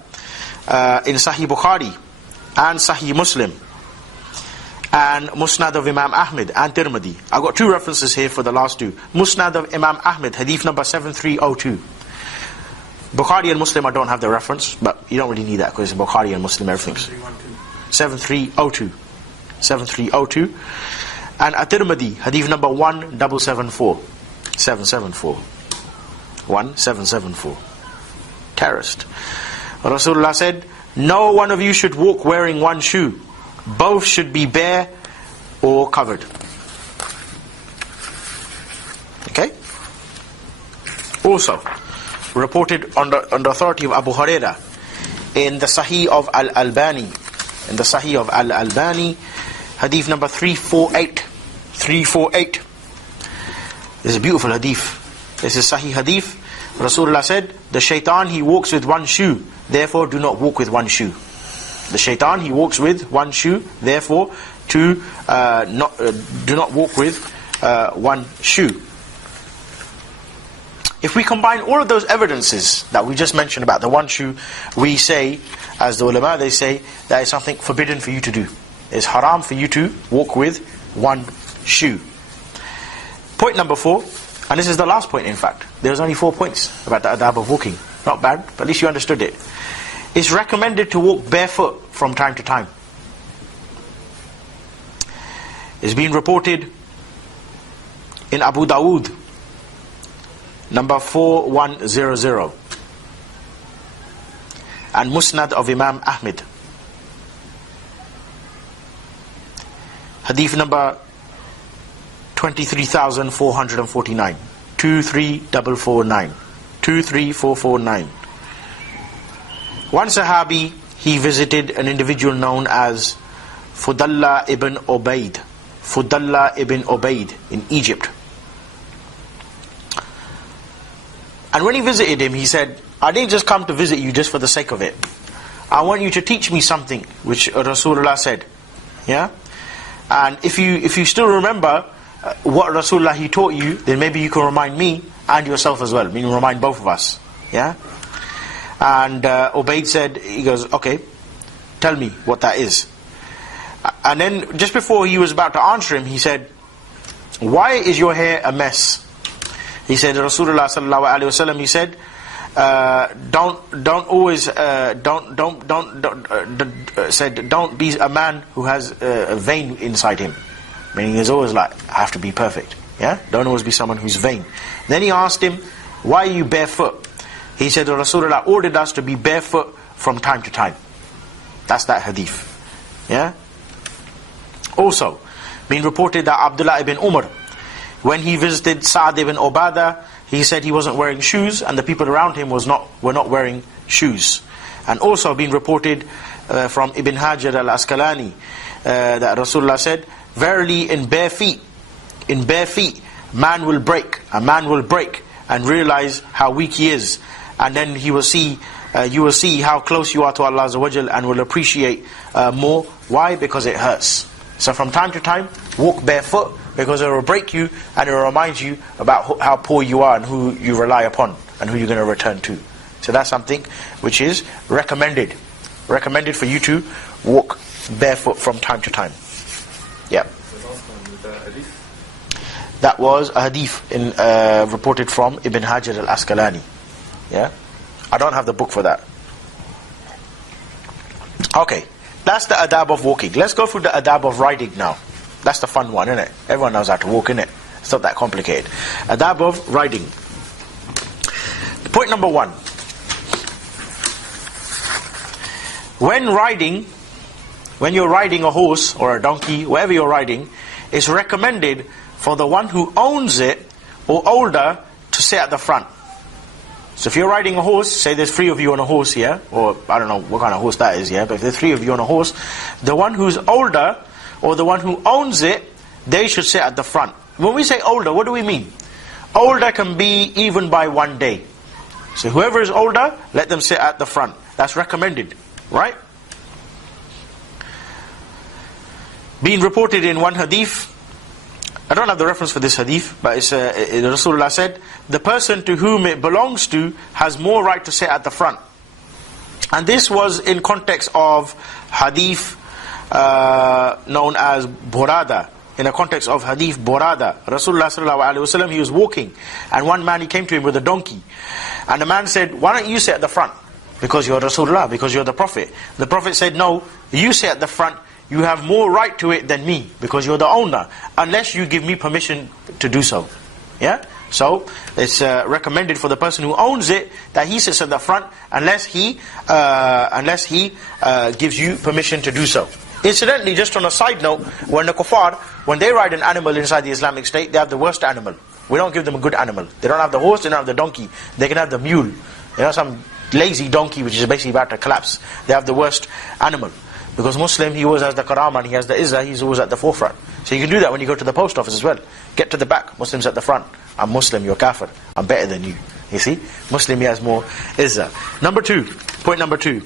in Sahih Bukhari and Sahih Muslim and Musnad of Imam Ahmed and Tirmidhi. I've got 2 references here for the last 2. Musnad of Imam Ahmed, hadith number 7302. Bukhari and Muslim, I don't have the reference, but you don't really need that because Bukhari and Muslim, everything's 7302. 7302. And At-Tirmidhi, hadith number 1774. 774. 1774. Terrorist. Rasulullah said, no one of you should walk wearing one shoe. Both should be bare or covered. Okay? Also, reported on the authority of Abu Hurairah in the Sahih of Al-Albani. In the Sahih of Al-Albani, hadith number 348. 348. This is a beautiful hadith. This is Sahih hadith. Rasulullah said, the shaitan, he walks with one shoe, therefore do not walk with one shoe. The shaitan, he walks with one shoe, therefore do not walk with one shoe. If we combine all of those evidences that we just mentioned about the one shoe, we say, as the ulama, they say, that is something forbidden for you to do. It's haram for you to walk with one shoe. Point number 4, and this is the last point in fact. There's only 4 points about the adab of walking. Not bad, but at least you understood it. It's recommended to walk barefoot from time to time. It's been reported in Abu Dawood, number 4100, and Musnad of Imam Ahmed, hadith number 23,449, 23449, 23449. One Sahabi, he visited an individual known as Fudallah ibn Ubayd, Fudallah ibn Ubayd in Egypt. And when he visited him, he said, I didn't just come to visit you just for the sake of it. I want you to teach me something, which Rasulullah said. Yeah? And if you still remember what Rasulullah he taught you, then maybe you can remind me and yourself as well. Meaning remind both of us. Yeah? And Ubayd said, he goes, okay, tell me what that is. And then just before he was about to answer him, he said, why is your hair a mess? He said, Rasulullah sallallahu alaihi wasallam, he said, don't be a man who has a vein inside him. Meaning he's always like, I have to be perfect. Yeah? Don't always be someone who's vain. Then he asked him, why are you barefoot? He said, Rasulullah ordered us to be barefoot from time to time. That's that hadith. Yeah? Also, been reported that Abdullah ibn Umar, when he visited Sa'd ibn Ubadah, he said he wasn't wearing shoes, and the people around him were not wearing shoes. And also been reported from Ibn Hajar al-Asqalani that Rasulullah said, verily in bare feet, a man will break and realize how weak he is, and then you will see how close you are to Allah Azza wa Jal, and will appreciate more. Why? Because it hurts. So from time to time, walk barefoot, because it will break you and it will remind you about how poor you are and who you rely upon and who you're going to return to. So that's something which is recommended for you to walk barefoot from time to time. Yeah. That was a hadith reported from Ibn Hajar al-Asqalani. Yeah? I don't have the book for that. Okay, that's the adab of walking. Let's go through the adab of riding now. That's the fun one, isn't it? Everyone knows how to walk, innit? It's not that complicated. Adab of riding. Point number 1. When you're riding a horse or a donkey, whatever you're riding, it's recommended for the one who owns it or older to sit at the front. So if you're riding a horse, say there's 3 of you on a horse here, or I don't know what kind of horse that is, yeah, but if there's 3 of you on a horse, the one who's older or the one who owns it, they should sit at the front. When we say older, what do we mean? Older can be even by 1 day. So whoever is older, let them sit at the front. That's recommended, right? Being reported in one hadith, I don't have the reference for this hadith, but it's Rasulullah said, the person to whom it belongs to has more right to sit at the front. And this was in context of hadith known as Burada. In the context of hadith Burada, Rasulullah sallallahu alaihi wasallam, he was walking, and one man, he came to him with a donkey, and the man said, why don't you sit at the front? Because you're Rasulullah, because you're the Prophet. The Prophet said, no, you sit at the front. You have more right to it than me, because you're the owner, unless you give me permission to do so. Yeah? So, it's recommended for the person who owns it, that he sits at the front, unless he gives you permission to do so. Incidentally, just on a side note, when the kuffar, when they ride an animal inside the Islamic State, they have the worst animal. We don't give them a good animal. They don't have the horse, they don't have the donkey. They can have the mule. Some lazy donkey which is basically about to collapse. They have the worst animal. Because Muslim, he always has the karama and he has the izzah, he's always at the forefront. So you can do that when you go to the post office as well. Get to the back, Muslim's at the front. I'm Muslim, you're kafir. I'm better than you. You see? Muslim, he has more izzah. Point number 2.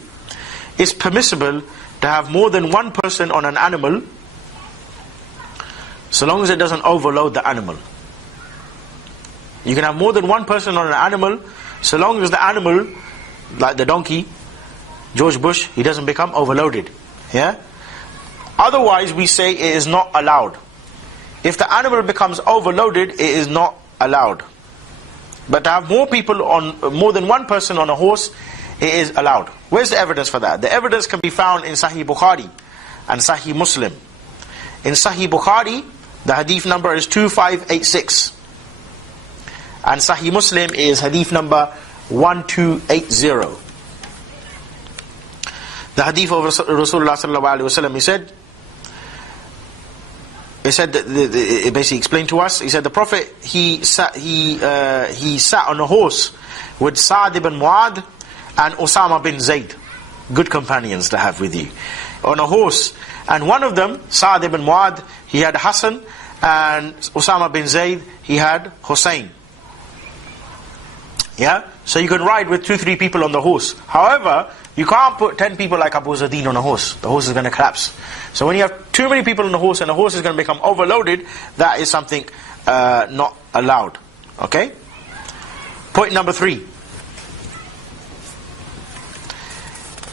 It's permissible to have more than one person on an animal, so long as it doesn't overload the animal. You can have more than one person on an animal, so long as the animal, like the donkey, George Bush, he doesn't become overloaded. Yeah? Otherwise, we say it is not allowed. If the animal becomes overloaded, it is not allowed. But to have more than one person on a horse, it is allowed. Where's the evidence for that? The evidence can be found in Sahih Bukhari and Sahih Muslim. In Sahih Bukhari, the hadith number is 2586. And Sahih Muslim is hadith number 1280. The hadith of Rasulullah sallallahu alaihi wasallam, he said that it basically explained to us. He said the Prophet, he sat on a horse with Sa'd ibn Mu'adh and Usama bin Zayd, good companions to have with you, on a horse. And one of them, Sa'd ibn Mu'adh, he had Hassan, and Usama bin Zayd, he had Hussein. Yeah? So you can ride with 2-3 people on the horse. However, you can't put 10 people like Abu Zadeen on a horse. The horse is going to collapse. So when you have too many people on the horse and the horse is going to become overloaded, that is something not allowed. Okay? Point number 3.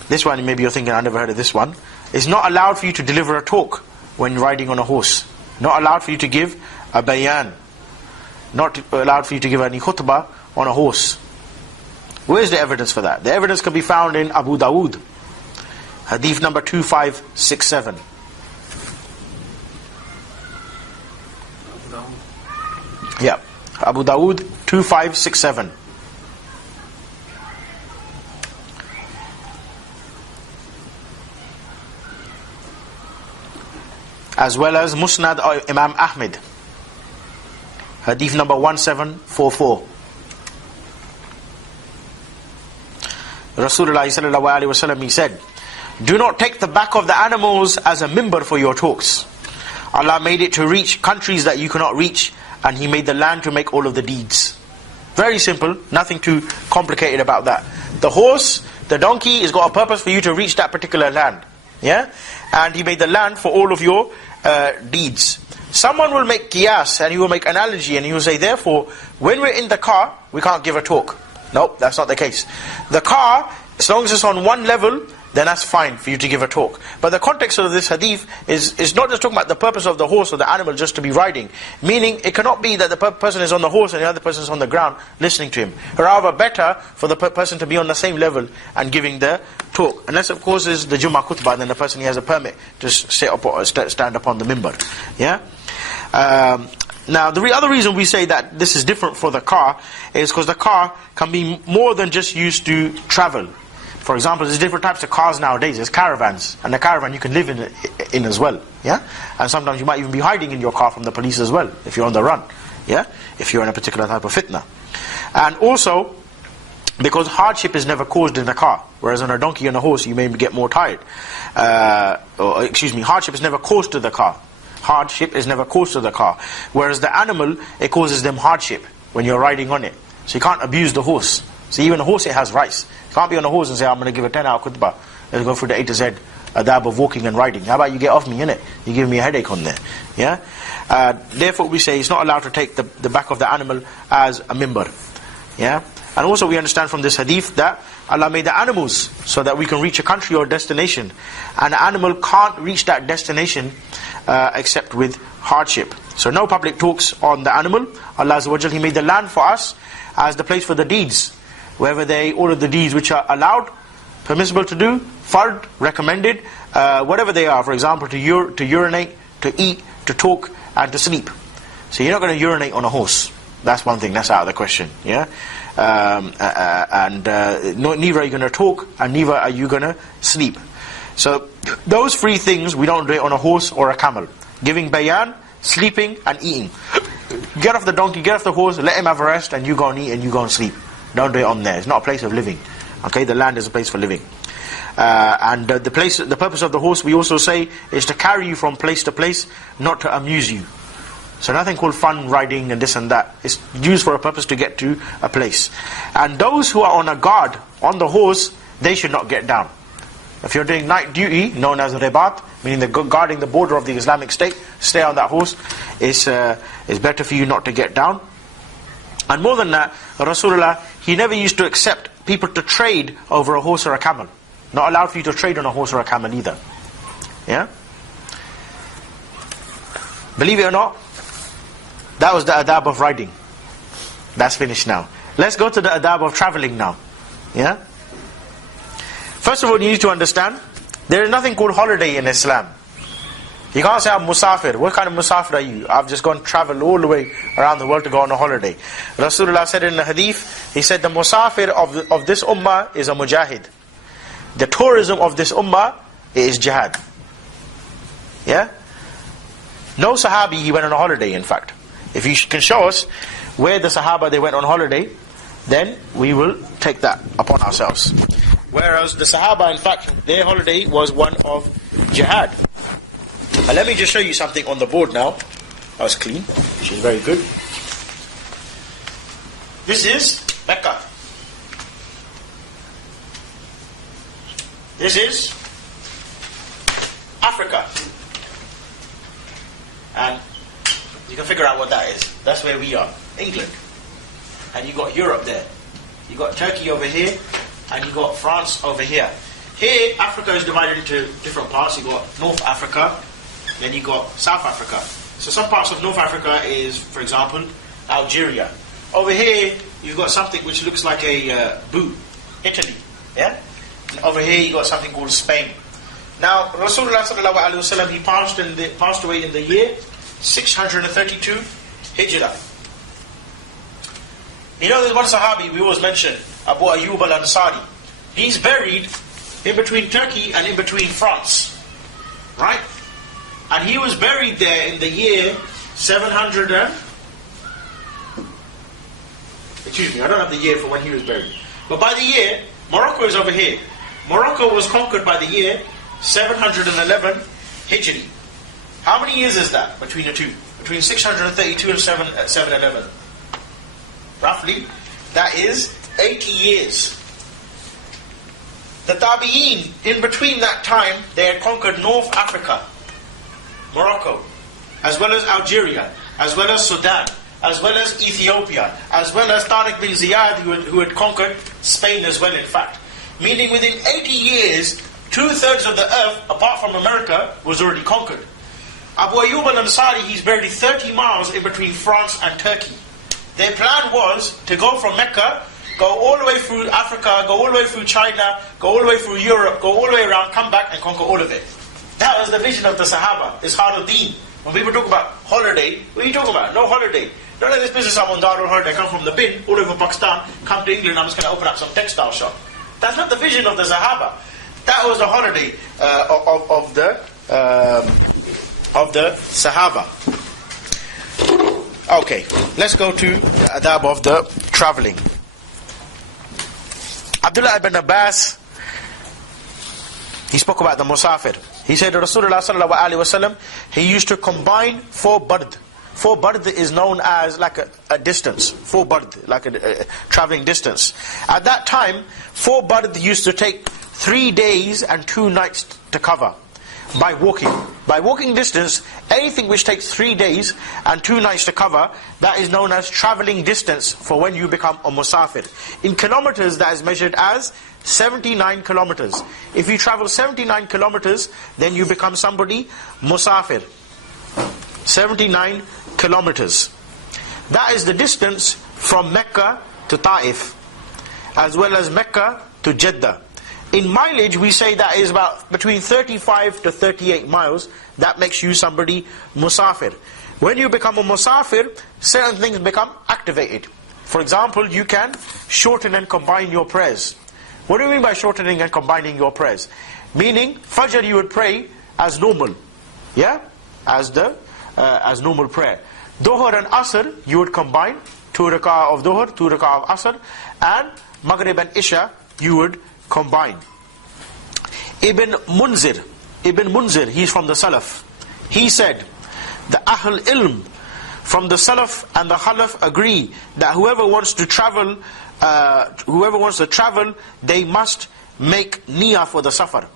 This one, maybe you're thinking, I never heard of this one. It's not allowed for you to deliver a talk when riding on a horse. Not allowed for you to give a bayan. Not allowed for you to give any khutbah on a horse. Where is the evidence for that? The evidence can be found in Abu Dawood, hadith number 2567. Yeah, Abu Dawood 2567. As well as Musnad Imam Ahmed, hadith number 1744. Rasulullah sallallahu alaihi wasallam, he said, do not take the back of the animals as a mimbar for your talks. Allah made it to reach countries that you cannot reach, and He made the land to make all of the deeds. Very simple, nothing too complicated about that. The horse, the donkey, has got a purpose for you to reach that particular land. Yeah? And He made the land for all of your deeds. Someone will make qiyas, and he will make analogy, and he will say, therefore, when we're in the car, we can't give a talk. Nope, that's not the case. The car, as long as it's on one level, then that's fine for you to give a talk. But the context of this hadith is not just talking about the purpose of the horse or the animal just to be riding. Meaning, it cannot be that the person is on the horse and the other person is on the ground listening to him. Rather, better for the person to be on the same level and giving the talk. Unless, of course, is the Jummah khutbah, then the person he has a permit to sit up or stand up on the mimbar. Yeah? Now, the other reason we say that this is different for the car is because the car can be more than just used to travel. For example, there's different types of cars nowadays. There's caravans, and the caravan you can live in as well. Yeah, and sometimes you might even be hiding in your car from the police as well if you're on the run. Yeah, if you're in a particular type of fitna. And also, because hardship is never caused in the car, whereas on a donkey and a horse you may get more tired. Hardship is never caused to the car. Hardship is never caused to the car. Whereas the animal, it causes them hardship when you're riding on it. So you can't abuse the horse. So even a horse, it has rights. You can't be on a horse and say, I'm going to give a 10-hour khutbah. Let's go through the A to Z, adab of walking and riding. How about you get off me, innit? You give me a headache on there. Yeah. Therefore we say it's not allowed to take the back of the animal as a mimbar. Yeah. And also we understand from this hadith that Allah made the animals so that we can reach a country or destination. And an animal can't reach that destination except with hardship. So no public talks on the animal. Allah Azza wa Jal, He made the land for us as the place for the deeds. Wherever they order the deeds which are allowed, permissible to do, fard, recommended, whatever they are. For example, to urinate, to eat, to talk, and to sleep. So you're not going to urinate on a horse. That's one thing, that's out of the question. Yeah. Neither are you going to talk, and neither are you going to sleep. So those three things we don't do it on a horse or a camel. Giving bayan, sleeping, and eating. Get off the donkey, get off the horse, let him have a rest, and you go and eat and you go and sleep. Don't do it on there. It's not a place of living. Okay, the land is a place for living. The purpose of the horse, we also say, is to carry you from place to place, not to amuse you. So nothing called fun riding and this and that. It's used for a purpose to get to a place. And those who are on a guard on the horse, they should not get down. If you're doing night duty, known as ribat, meaning guarding the border of the Islamic State, stay on that horse. It's better for you not to get down. And more than that, Rasulullah, he never used to accept people to trade over a horse or a camel. Not allowed for you to trade on a horse or a camel either. Yeah? Believe it or not, that was the adab of riding. That's finished now. Let's go to the adab of traveling now. Yeah? First of all, you need to understand, there is nothing called holiday in Islam. You can't say, I'm musafir. What kind of musafir are you? I've just gone travel all the way around the world to go on a holiday. Rasulullah said in the hadith, he said the musafir of this ummah is a mujahid. The tourism of this ummah is jihad. Yeah? No sahabi, he went on a holiday in fact. If you can show us where the sahaba they went on holiday, then we will take that upon ourselves. Whereas the sahaba, in fact, their holiday was one of jihad. Let me just show you something on the board now. That was clean, which is very good. This is Mecca. This is Africa. And you can figure out what that is. That's where we are, England. And you got Europe there. You got Turkey over here, and you got France over here. Here, Africa is divided into different parts. You got North Africa, then you got South Africa. So some parts of North Africa is, for example, Algeria. Over here, you've got something which looks like a boot, Italy. Yeah. And over here, you got something called Spain. Now, Rasulullah sallallahu alaihi wasallam, he passed away in the year 632 Hijrah. You know, there's one Sahabi we always mention, Abu Ayyub al-Ansari. He's buried in between Turkey and in between France. Right? And he was buried there in the year 700 and... Excuse me, I don't have the year for when he was buried. But by the year, Morocco is over here. Morocco was conquered by the year 711 Hijri. How many years is that between the two? Between 632 and 711. Roughly, that is 80 years. The Tabi'een, in between that time, they had conquered North Africa, Morocco, as well as Algeria, as well as Sudan, as well as Ethiopia, as well as Tariq bin Ziyad, who had conquered Spain as well, in fact. Meaning within 80 years, 2/3 of the earth, apart from America, was already conquered. Abu Ayyub al-Ansari, he's barely 30 miles in between France and Turkey. Their plan was to go from Mecca, go all the way through Africa, go all the way through China, go all the way through Europe, go all the way around, come back and conquer all of it. That was the vision of the Sahaba. It's Deen. When people talk about holiday, what are you talking about? No holiday. Don't let this business I'm on Darul holiday, come from the bin, all over Pakistan, come to England, I'm just going to open up some textile shop. That's not the vision of the Sahaba. That was the holiday of the Sahaba. Okay, let's go to the adab of the traveling. Abdullah ibn Abbas, he spoke about the musafir. He said Rasulullah sallallahu alaihi wasallam, he used to combine 4 bard. 4 bard is known as like a distance. 4 bard, like a traveling distance. At that time, 4 bard used to take 3 days and 2 nights to cover by walking. By walking distance, anything which takes 3 days and 2 nights to cover, that is known as traveling distance for when you become a musafir. In kilometers, that is measured as 79 kilometers. If you travel 79 kilometers, then you become somebody musafir. 79 kilometers. That is the distance from Mecca to Taif, as well as Mecca to Jeddah. In mileage, we say that is about between 35 to 38 miles. That makes you somebody musafir. When you become a musafir, certain things become activated. For example, you can shorten and combine your prayers. What do you mean by shortening and combining your prayers? Meaning, Fajr you would pray as normal. Yeah? As normal prayer. Dhuhr and Asr, you would combine 2 rak'ah of Dhuhr, 2 rak'ah of Asr, and Maghrib and Isha, you would combine. Ibn Munzir, he's from the Salaf. He said, the Ahl Ilm from the Salaf and the Khalaf agree that whoever wants to travel, they must make niyyah for the safar.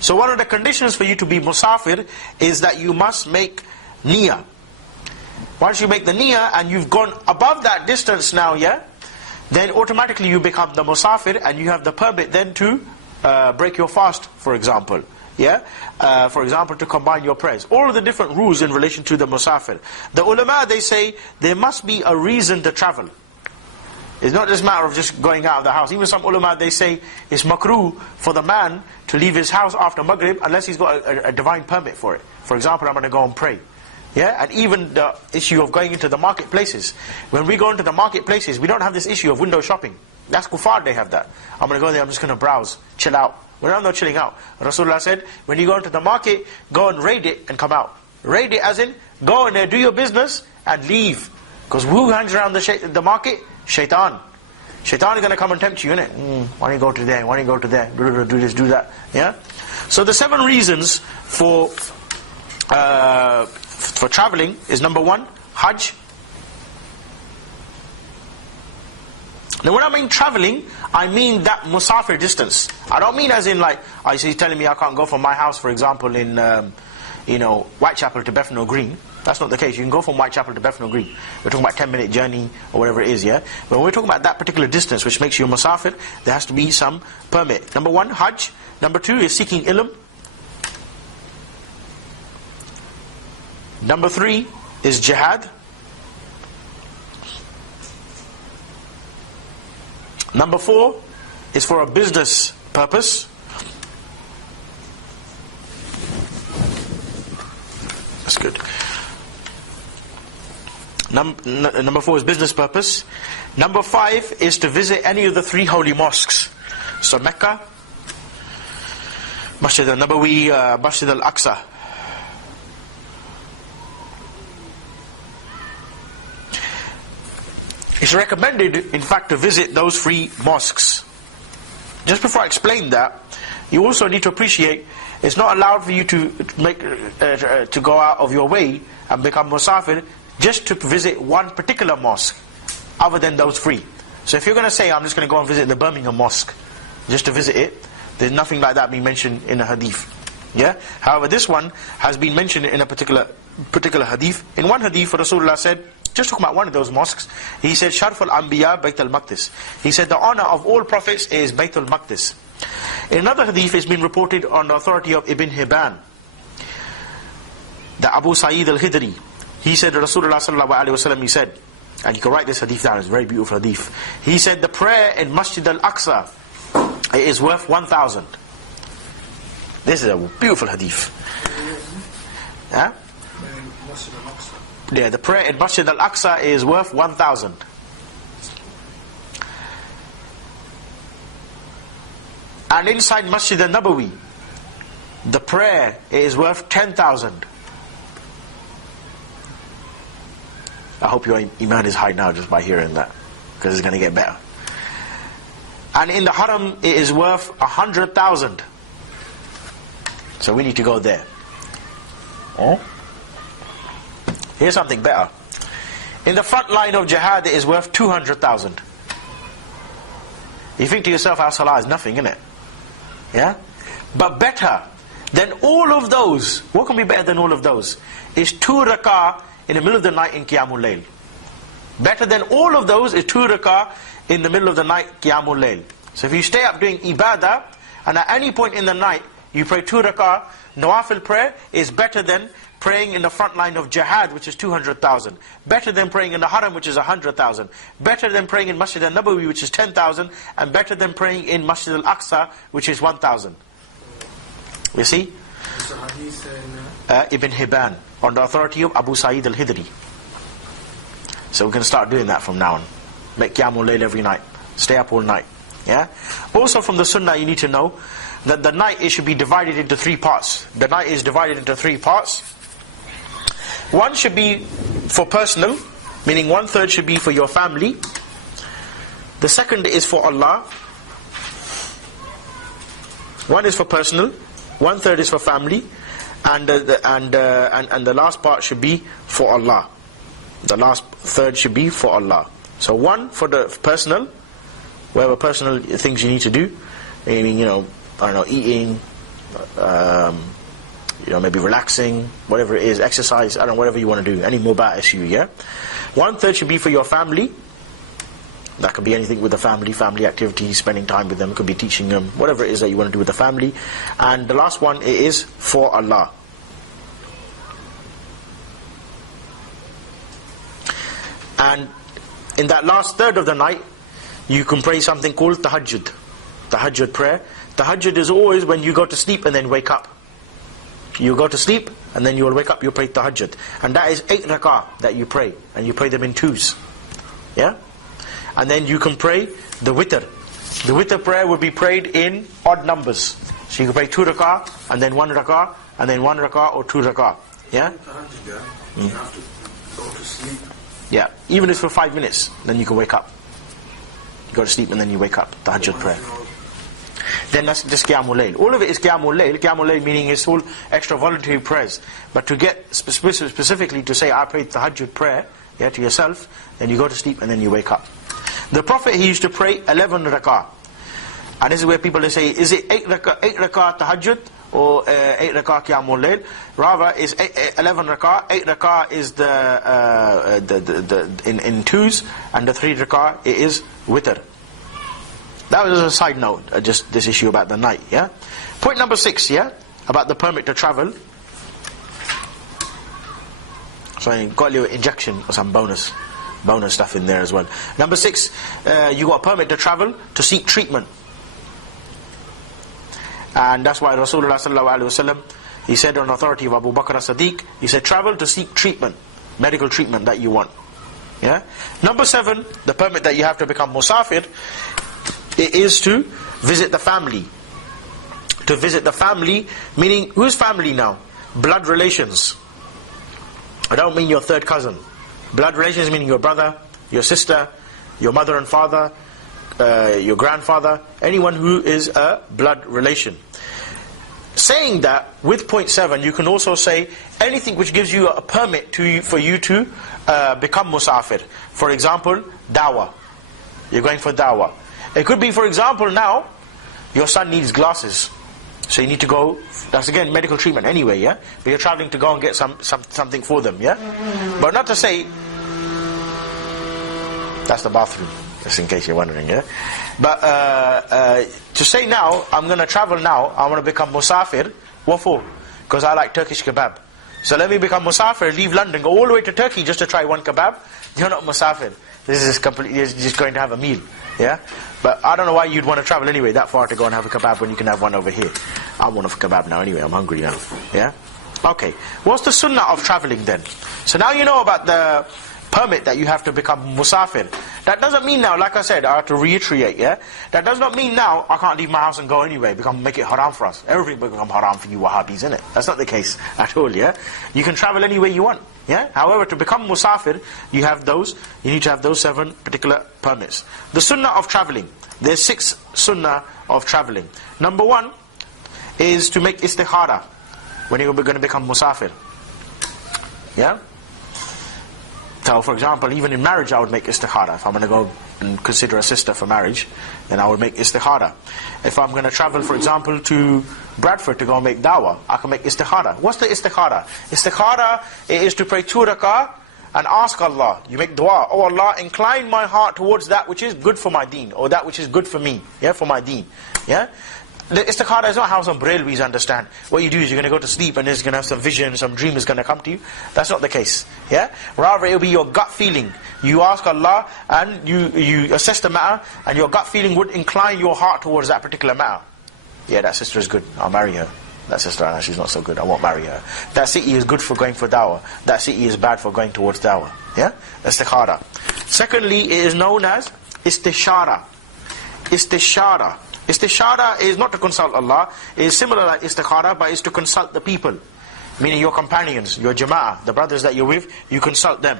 So one of the conditions for you to be musafir is that you must make niyyah. Once you make the niyyah and you've gone above that distance now, yeah, then automatically you become the musafir and you have the permit then to break your fast, for example. Yeah, for example, to combine your prayers. All of the different rules in relation to the musafir. The ulama, they say there must be a reason to travel. It's not just a matter of just going out of the house. Even some ulama, they say it's makruh for the man to leave his house after Maghrib unless he's got a divine permit for it. For example, I'm going to go and pray. Yeah, and even the issue of going into the marketplaces. When we go into the marketplaces, we don't have this issue of window shopping. That's kuffar, they have that. I'm going to go there, I'm just going to browse, chill out. We're not chilling out. Rasulullah said, when you go into the market, go and raid it and come out. Raid it as in, go in there, do your business, and leave. Because who hangs around the market? Shaitan. Shaitan is going to come and tempt you, innit? Why don't you go to there? Why don't you go to there? Do this, do that. Yeah? So the 7 reasons for traveling is number 1, Hajj. Now when I mean traveling, I mean that musafir distance. I don't mean as in like, he's telling me I can't go from my house, for example, in Whitechapel to Bethnal Green. That's not the case. You can go from Whitechapel to Bethnal Green. We're talking about 10-minute journey or whatever it is, yeah? But when we're talking about that particular distance, which makes you a musafir, there has to be some permit. Number 1, Hajj. Number 2 is seeking ilm. Number 3 is jihad. Number 4 is for a business purpose. That's good. Number 4 is business purpose. Number 5 is to visit any of the 3 holy mosques. So Mecca, Masjid al-Nabawi, Masjid al-Aqsa. It's recommended, in fact, to visit those 3 mosques. Just before I explain that, you also need to appreciate it's not allowed for you to go out of your way and become musafir just to visit one particular mosque other than those 3. So if you're going to say, I'm just going to go and visit the Birmingham Mosque just to visit it, there's nothing like that being mentioned in a hadith. Yeah. However, this one has been mentioned in a particular hadith. In one hadith, Rasulullah said, just talking about one of those mosques, he said, Sharf al-Anbiya Bayt al-Maqdis. He said, the honor of all prophets is Bayt al-Maqdis. In another hadith, it's been reported on the authority of Ibn Hibban, the Abu Sa'id al-Khidri. He said, Rasulullah sallallahu alaihi wasallam, he said, and you can write this hadith down, it's a very beautiful hadith. He said, the prayer in Masjid al-Aqsa, it is worth 1,000. This is a beautiful hadith. Huh? Yeah, the prayer in Masjid al-Aqsa is worth 1,000. And inside Masjid al-Nabawi, the prayer is worth 10,000. I hope your iman is high now just by hearing that, because it's going to get better. And in the Haram, it is worth 100,000. So we need to go there. Oh? Here's something better. In the front line of jihad, it is worth 200,000. You think to yourself, our salah is nothing, isn't it? Yeah? But better than all of those, what can be better than all of those? Is 2 rak'ah in the middle of the night in Qiyamul Layl. Better than all of those is 2 rak'ah in the middle of the night Qiyamul Layl. So if you stay up doing ibadah, and at any point in the night, you pray 2 rak'ah, nawafil prayer is better than praying in the front line of jihad, which is 200,000. Better than praying in the haram, which is 100,000. Better than praying in Masjid al-Nabawi, which is 10,000. And better than praying in Masjid al-Aqsa, which is 1,000. You see? Ibn Hibban, on the authority of Abu Sa'id al-Khidri. So we can start doing that from now on. Make Qiyamul Layl every night. Stay up all night. Yeah. Also from the Sunnah, you need to know that the night, it should be divided into 3 parts. The night is divided into 3 parts. One should be for personal, meaning 1/3 should be for your family. The second is for Allah. One is for personal, 1/3 is for family, and the last part should be for Allah. The last third should be for Allah. So 1 for the personal, whatever personal things you need to do, meaning, I don't know, eating, maybe relaxing, whatever it is, exercise, I don't know, whatever you want to do, any mubah issue, yeah? 1/3 should be for your family. That could be anything with the family activities, spending time with them, could be teaching them, whatever it is that you want to do with the family. And the last one, it is for Allah. And in that last third of the night, you can pray something called tahajjud. Tahajjud prayer. Tahajjud is always when you go to sleep and then wake up. You go to sleep and then you will wake up, you pray tahajjud. And that is 8 rak'ah that you pray. And you pray them in 2s. Yeah? And then you can pray the witr. The witr prayer will be prayed in odd numbers. So you can pray 2 rak'ah, and then 1 rak'ah, and then 1 rak'ah or 2 rak'ah. Yeah? You have to go to sleep. Yeah. Even if it's for 5 minutes, then you can wake up. You go to sleep and then you wake up. Tahajjud prayer. Then that's just Qiyamul Layl. All of it is Qiyamul Layl. Qiyamul Layl meaning it's all extra voluntary prayers. But to get specifically to say, I prayed Tahajjud prayer, yeah, to yourself, then you go to sleep and then you wake up. The Prophet, he used to pray 11 rak'ah. And this is where people say, is it 8 rak'ah Tahajjud or 8 rak'ah Qiyamul Layl? Rather, it's 11 rak'ah. 8 rak'ah is in 2s, and the 3 rak'ah, it is witr. That was a side note, just this issue about the night, yeah? Point number 6, yeah? About the permit to travel. So you got a little injection or some bonus stuff in there as well. Number 6, you got a permit to travel to seek treatment. And that's why Rasulullah sallallahu alaihi wasallam, he said on authority of Abu Bakr as-Siddiq, he said travel to seek treatment, medical treatment that you want. Yeah? Number 7, the permit that you have to become musafir, it is to visit the family. To visit the family, meaning, whose family now? Blood relations. I don't mean your third cousin. Blood relations meaning your brother, your sister, your mother and father, your grandfather, anyone who is a blood relation. Saying that, with point 7, you can also say anything which gives you a permit for you to become musafir. For example, dawah. You're going for dawah. It could be, for example, now, your son needs glasses. So you need to go, that's again medical treatment anyway, yeah? But you're traveling to go and get something for them, yeah? But not to say, That's the bathroom, just in case you're wondering, yeah? But to say now, I'm going to travel now, I want to become musafir, what for? Because I like Turkish kebab. So let me become musafir, leave London, go all the way to Turkey just to try one kebab. You're not musafir. This is completely, you're just going to have a meal, yeah? But I don't know why you'd want to travel anyway that far to go and have a kebab when you can have one over here. I want a kebab now anyway, I'm hungry now, yeah? Okay, what's the sunnah of traveling then? So now you know about the permit that you have to become musafir. That doesn't mean now, like I said, I have to reiterate, yeah? That does not mean now I can't leave my house and go anyway, make it haram for us. Everything will become haram for you Wahhabis, isn't it? That's not the case at all, yeah? You can travel any way you want, yeah? However, to become musafir, you need to have those 7 particular permits. The sunnah of traveling. There's 6 sunnah of traveling. Number 1 is to make istikhara when you're going to become musafir. Yeah? So, for example, even in marriage I would make istikhara. If I'm going to go and consider a sister for marriage, then I would make istikhara. If I'm going to travel, for example, to Bradford to go and make dawah, I can make istikhara. What's the istikhara? Istikhara is to pray 2 rak'ah and ask Allah. You make dua, oh Allah, incline my heart towards that which is good for my deen, or that which is good for me, yeah, for my deen. Yeah? The istikhara is not how some Brailwis understand. What you do is you're going to go to sleep and there's going to have some vision, some dream is going to come to you. That's not the case. Yeah? Rather it will be your gut feeling. You ask Allah and you assess the matter, and your gut feeling would incline your heart towards that particular matter. Yeah, that sister is good, I'll marry her. That sister, she's not so good, I won't marry her. That city is good for going for dawah. That city is bad for going towards dawah. Yeah? Istikhara. Secondly, it is known as istishara. Istishara. Istishara is not to consult Allah. It is similar like istikhara, but it's to consult the people. Meaning your companions, your jama'ah, the brothers that you're with, you consult them.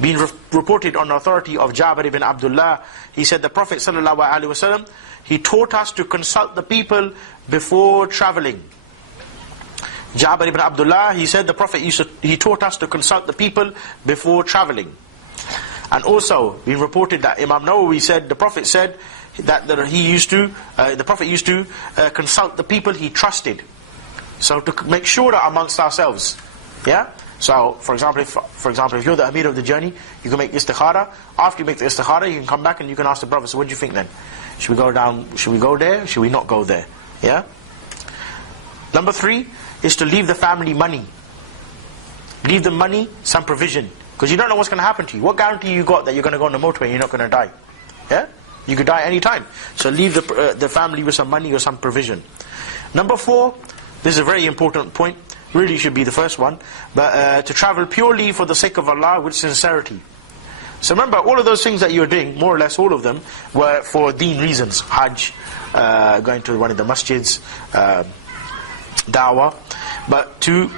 Being reported on the authority of Jabir ibn Abdullah, he said the Prophet ﷺ, he taught us to consult the people before traveling. Jabir ibn Abdullah, he said the Prophet he taught us to consult the people before traveling. And also, being reported that Imam Nawawi said, the Prophet said, that the Prophet used to consult the people he trusted. So to make sure that amongst ourselves, yeah. So for example, if you're the Amir of the journey, you can make istikhara. After you make the istikhara, you can come back and you can ask the brother, so what do you think then? Should we go down? Should we go there? Should we not go there? Yeah. Number 3 is to leave the family money. Leave the money some provision, because you don't know what's going to happen to you. What guarantee you got that you're going to go on the motorway and you're not going to die? Yeah. You could die any time. So leave the family with some money or some provision. Number 4, this is a very important point, really should be the first one, but to travel purely for the sake of Allah with sincerity. So remember, all of those things that you're doing, more or less all of them, were for deen reasons. Hajj, going to one of the masjids, da'wah. But to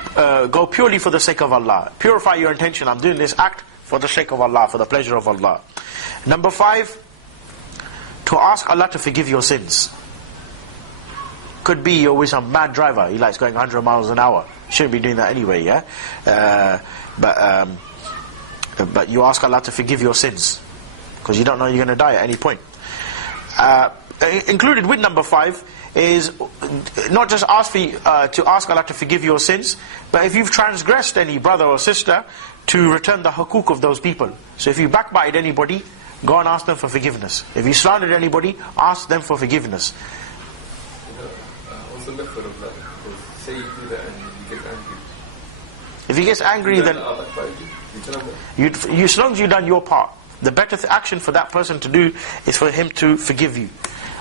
go purely for the sake of Allah. Purify your intention, I'm doing this act for the sake of Allah, for the pleasure of Allah. Number 5, to ask Allah to forgive your sins. Could be you're with some mad driver, he likes going 100 miles an hour. Shouldn't be doing that anyway, yeah? But you ask Allah to forgive your sins, because you don't know you're going to die at any point. Included with number 5 is not just to ask Allah to forgive your sins, but if you've transgressed any brother or sister, to return the hukuk of those people. So if you backbite anybody, go and ask them for forgiveness. If you slandered anybody, ask them for forgiveness. What's the method of that? Because say you do that and you get angry. If he gets angry, then as long as you've done your part, the better action for that person to do is for him to forgive you.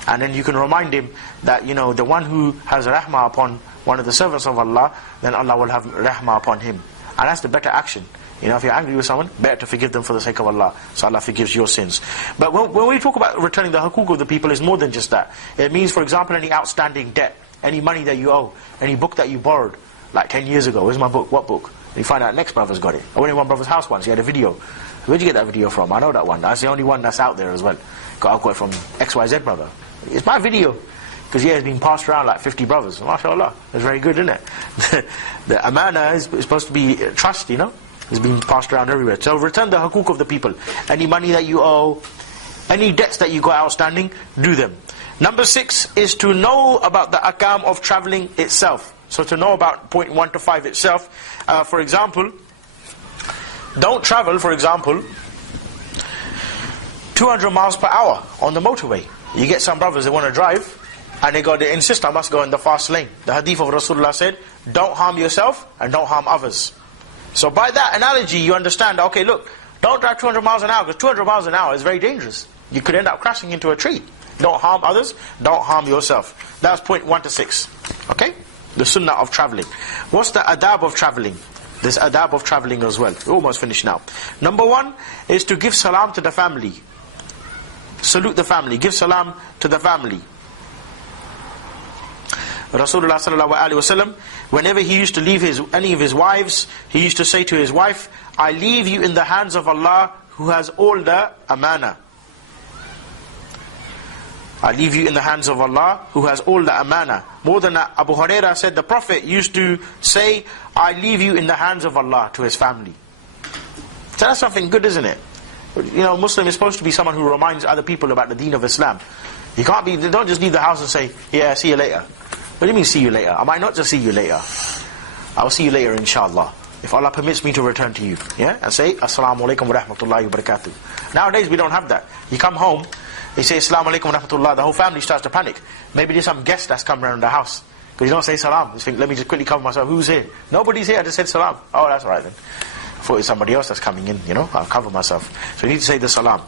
And then you can remind him that, the one who has rahmah upon one of the servants of Allah, then Allah will have rahmah upon him. And that's the better action. If you're angry with someone, better to forgive them for the sake of Allah. So Allah forgives your sins. But when we talk about returning the hukuk of the people, it's more than just that. It means, for example, any outstanding debt, any money that you owe, any book that you borrowed, like 10 years ago. Where's my book? What book? And you find out next brother's got it. I went in one brother's house once, he had a video. Where'd you get that video from? I know that one. That's the only one that's out there as well. I got it from XYZ brother. It's my video. Because it's been passed around like 50 brothers. MashaAllah. It's very good, isn't it? The amana is supposed to be trust, It's being passed around everywhere. So return the hukuk of the people. Any money that you owe, any debts that you got outstanding, do them. Number 6 is to know about the ahkam of traveling itself. So to know about point 1 to 5 itself. For example, don't travel, for example, 200 miles per hour on the motorway. You get some brothers, they want to drive, and they insist, I must go in the fast lane. The hadith of Rasulullah said, don't harm yourself and don't harm others. So by that analogy, you understand, okay, look, don't drive 200 miles an hour, because 200 miles an hour is very dangerous. You could end up crashing into a tree. Don't harm others, don't harm yourself. That's point 1 to 6. Okay? The sunnah of traveling. What's the adab of traveling? There's adab of traveling as well. We're almost finished now. Number 1 is to give salam to the family. Salute the family. Give salam to the family. Rasulullah sallallahu alaihi wasallam, whenever he used to leave any of his wives, he used to say to his wife, I leave you in the hands of Allah who has all the amana. I leave you in the hands of Allah who has all the amana. More than that, Abu Hurairah said the Prophet used to say, I leave you in the hands of Allah to his family. So that's something good, isn't it? You know, Muslim is supposed to be someone who reminds other people about the deen of Islam. You can't be, don't just leave the house and say, yeah, see you later. What do you mean see you later? I might not just see you later. I will see you later inshallah. If Allah permits me to return to you. Yeah? And say, Assalamu alaikum wa rahmatullahi wa barakatuh. Nowadays we don't have that. You come home, you say Assalamu alaikum wa rahmatullah, the whole family starts to panic. Maybe there's some guest that's come around the house. Because you don't say salam. You think, let me just quickly cover myself. Who's here? Nobody's here, I just said salam. Oh, that's all right then. I thought it was somebody else that's coming in, you know. I'll cover myself. So you need to say the salam.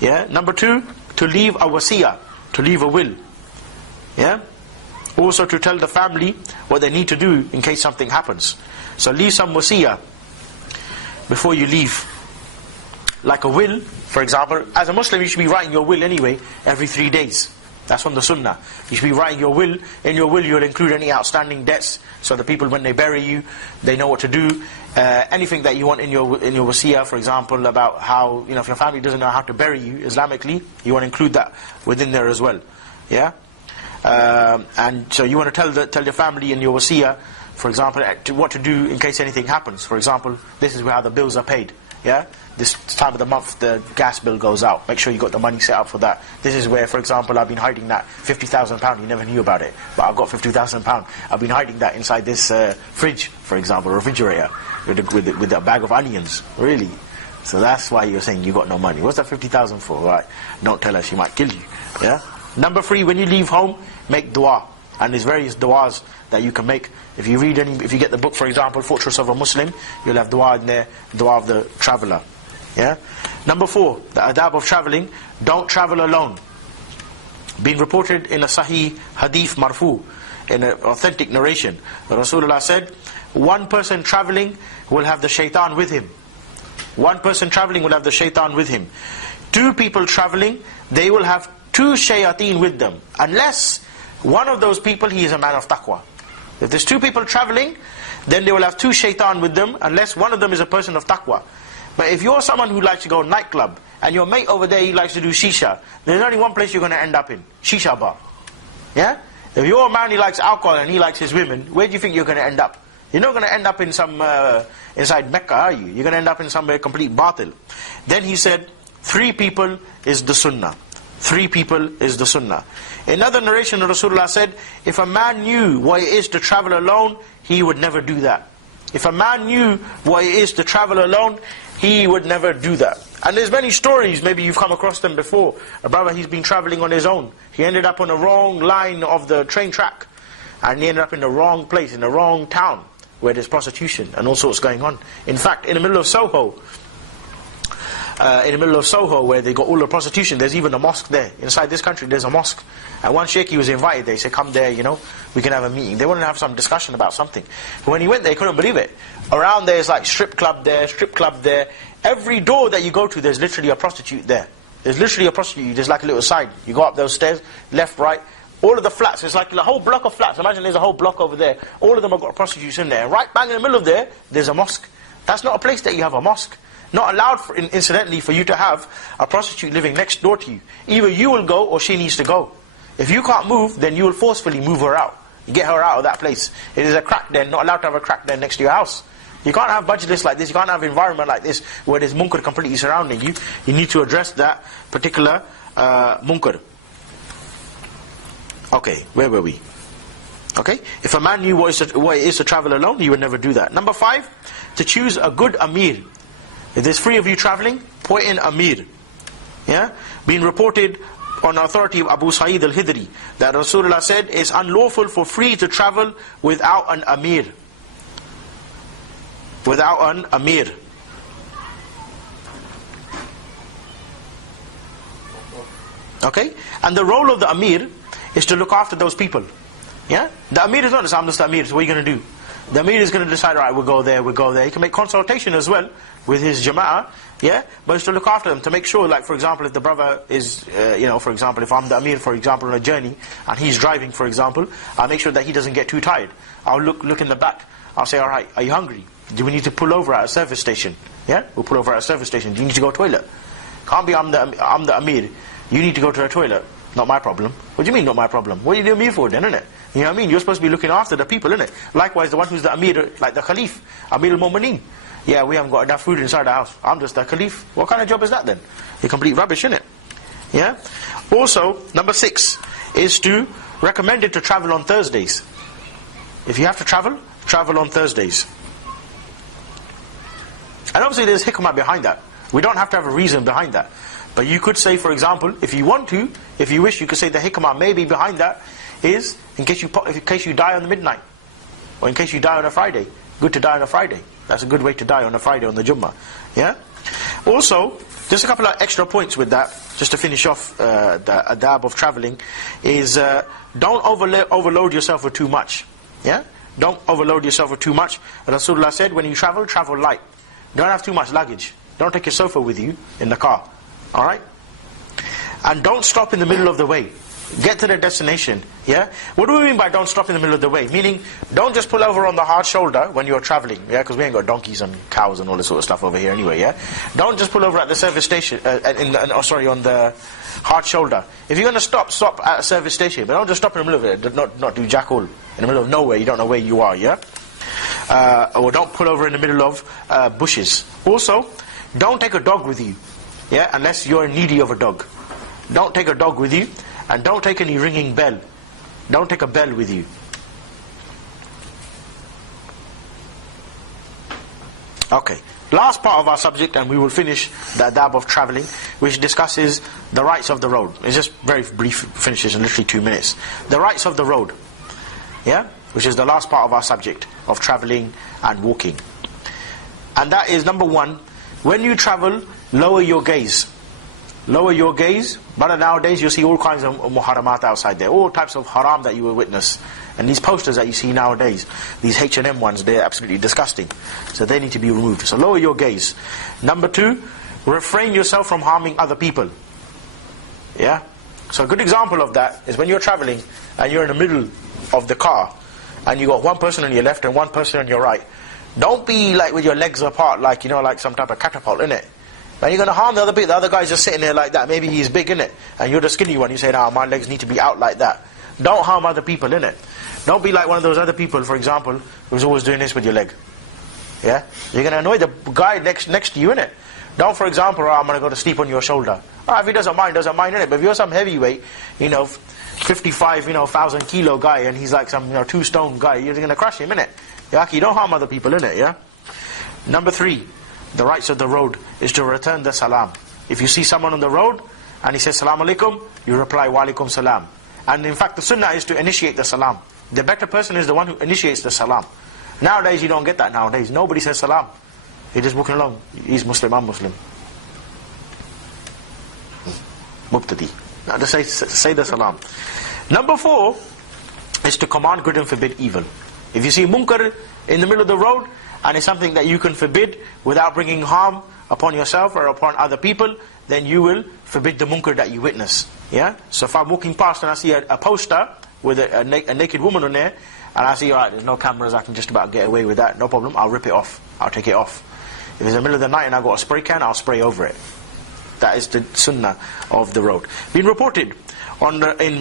Yeah? Number 2, to leave a wasiyah. To leave a will. Yeah? Also to tell the family what they need to do in case something happens. So leave some wasiyah before you leave. Like a will, for example, as a Muslim you should be writing your will anyway every 3 days. That's from the sunnah. You should be writing your will. In your will you'll include any outstanding debts, so the people when they bury you, they know what to do. Anything that you want in your wasiyah, for example, about how, you know, if your family doesn't know how to bury you Islamically, you want to include that within there as well. Yeah? And so you want to tell your family in your wasiyah, for example, what to do in case anything happens. For example, this is how the bills are paid. Yeah? This time of the month the gas bill goes out. Make sure you got the money set up for that. This is where, for example, I've been hiding that £50,000. You never knew about it, but I've got £50,000. I've been hiding that inside this fridge, for example, refrigerator, with a bag of onions. Really? So that's why you're saying you got no money. What's that 50,000 for? Right? Don't tell her, she might kill you. Yeah? Number 3, when you leave home, make dua. And there's various duas that you can make. If you get the book, for example, Fortress of a Muslim, you'll have dua in there, dua of the traveller. Yeah? Number 4, the adab of travelling, don't travel alone. Being reported in a sahih hadith marfu, in an authentic narration, Rasulullah said, one person travelling will have the shaitan with him. One person travelling will have the shaitan with him. 2 people travelling, they will have 2 shayateen with them, unless one of those people, he is a man of taqwa. If there's 2 people travelling, then they will have 2 shaitan with them, unless one of them is a person of taqwa. But if you're someone who likes to go nightclub, and your mate over there, he likes to do shisha, there's only one place you're going to end up in, shisha bar. Yeah? If you're a man who likes alcohol and he likes his women, where do you think you're going to end up? You're not going to end up in some, inside Mecca, are you? You're going to end up in somewhere complete batil. Then he said, 3 people is the sunnah. 3 people is the sunnah. Another narration, Rasulullah said, if a man knew what it is to travel alone, he would never do that. If a man knew what it is to travel alone, he would never do that. And there's many stories, maybe you've come across them before. A brother, he's been traveling on his own. He ended up on the wrong line of the train track. And he ended up in the wrong place, in the wrong town, where there's prostitution and all sorts going on. In fact, in the middle of Soho, where they got all the prostitution, there's even a mosque there. Inside this country, there's a mosque. And one sheikh, he was invited there. He said, come there, you know, we can have a meeting. They wanted to have some discussion about something. But when he went there, he couldn't believe it. Around there is like strip club there, strip club there. Every door that you go to, there's literally a prostitute there. There's literally a prostitute. There's like a little side. You go up those stairs, left, right. All of the flats, it's like a whole block of flats. Imagine there's a whole block over there. All of them have got prostitutes in there. Right bang in the middle of there, there's a mosque. That's not a place that you have a mosque. Not allowed, incidentally, for you to have a prostitute living next door to you. Either you will go or she needs to go. If you can't move, then you will forcefully move her out. You get her out of that place. It is a crack den, not allowed to have a crack den next to your house. You can't have majlis like this, you can't have environment like this where there's munkar completely surrounding you. You need to address that particular munkar. Okay, where were we? Okay, if a man knew what it is to travel alone, he would never do that. Number 5, to choose a good amir. If there's 3 of you traveling, point in amir. Yeah, being reported on authority of Abu Sa'id al-Hidri that Rasulullah said it's unlawful for free to travel without an amir. Without an amir. Okay? And the role of the amir is to look after those people. Yeah? The amir is not just, I'm just the amir, so what are you going to do? The amir is going to decide, right, we'll go there, we'll go there. He can make consultation as well with his jama'ah, yeah? But it's to look after them, to make sure, like, for example, if the brother is, for example, if I'm the amir, for example, on a journey, and he's driving, for example, I'll make sure that he doesn't get too tired. I'll look in the back. I'll say, alright, are you hungry? Do we need to pull over at a service station? Yeah? We'll pull over at a service station. Do you need to go to the toilet? Can't be, I'm the amir. You need to go to the toilet. Not my problem. What do you mean, not my problem? What are you doing me for then, innit? You know what I mean? You're supposed to be looking after the people, innit? Likewise, the one who's the amir, like the Khalif, Amir al-Mu'mineen. Yeah, we haven't got enough food inside the house. I'm just the Khalif. What kind of job is that then? You're complete rubbish, innit? Yeah? Also, number 6 is to recommend it to travel on Thursdays. If you have to travel on Thursdays. And obviously there's hikmah behind that. We don't have to have a reason behind that. But you could say, for example, if you want to, if you wish, you could say the hikmah maybe behind that is in case you die on the midnight, or in case you die on a Friday. Good to die on a Friday. That's a good way to die on a Friday on the Jummah. Yeah. Also, just a couple of extra points with that, just to finish off the adab of traveling, is don't overload yourself with too much. Yeah. Don't overload yourself with too much. Rasulullah said, when you travel light. Don't have too much luggage. Don't take your sofa with you in the car. Alright? And don't stop in the middle of the way. Get to the destination. Yeah? What do we mean by don't stop in the middle of the way? Meaning, don't just pull over on the hard shoulder when you're traveling. Yeah? Because we ain't got donkeys and cows and all this sort of stuff over here anyway. Yeah? Don't just pull over at the service station, on the hard shoulder. If you're going to stop at a service station. But don't just stop in the middle of it. Not do jack all. In the middle of nowhere, you don't know where you are. Yeah? Or don't pull over in the middle of bushes. Also, don't take a dog with you. Yeah, unless you're needy of a dog. Don't take a dog with you, and don't take any ringing bell. Don't take a bell with you. Okay, last part of our subject, and we will finish the adab of traveling, which discusses the rights of the road. It's just very brief, finishes in literally 2 minutes. The rights of the road, yeah, which is the last part of our subject of traveling and walking. And that is, number 1, when you travel, lower your gaze. Lower your gaze. But nowadays you see all kinds of muharramat outside there. All types of haram that you will witness. And these posters that you see nowadays, these H&M ones, they're absolutely disgusting. So they need to be removed. So lower your gaze. Number 2, refrain yourself from harming other people. Yeah? So a good example of that is when you're traveling and you're in the middle of the car and you got one person on your left and one person on your right. Don't be like with your legs apart, like, like some type of catapult, innit? And you're going to harm the other people. The other guy's just sitting there like that. Maybe he's big, innit? And you're the skinny one. You say, nah, my legs need to be out like that. Don't harm other people, innit? Don't be like one of those other people, for example, who's always doing this with your leg. Yeah? You're going to annoy the guy next to you, innit? Don't, for example, I'm going to go to sleep on your shoulder. If he doesn't mind, innit? But if you're some heavyweight, 55, 1,000 kilo guy, and he's like some, 2 stone guy, you're going to crush him, innit? You don't harm other people, innit? Yeah? Number 3, the rights of the road is to return the salam. If you see someone on the road and he says salam alaikum, you reply wa alaikum salam. And in fact the sunnah is to initiate the salam. The better person is the one who initiates the salam. Nowadays you don't get that nowadays. Nobody says salam. You're just walking along. He's Muslim, I'm Muslim. Mubtadi. Now just say the salam. Number 4 is to command good and forbid evil. If you see munkar in the middle of the road, and it's something that you can forbid without bringing harm upon yourself or upon other people, then you will forbid the munkar that you witness. Yeah? So if I'm walking past and I see a poster with a naked woman on there, and I see, alright, there's no cameras, I can just about get away with that, no problem, I'll rip it off. I'll take it off. If it's the middle of the night and I've got a spray can, I'll spray over it. That is the sunnah of the road. Been reported in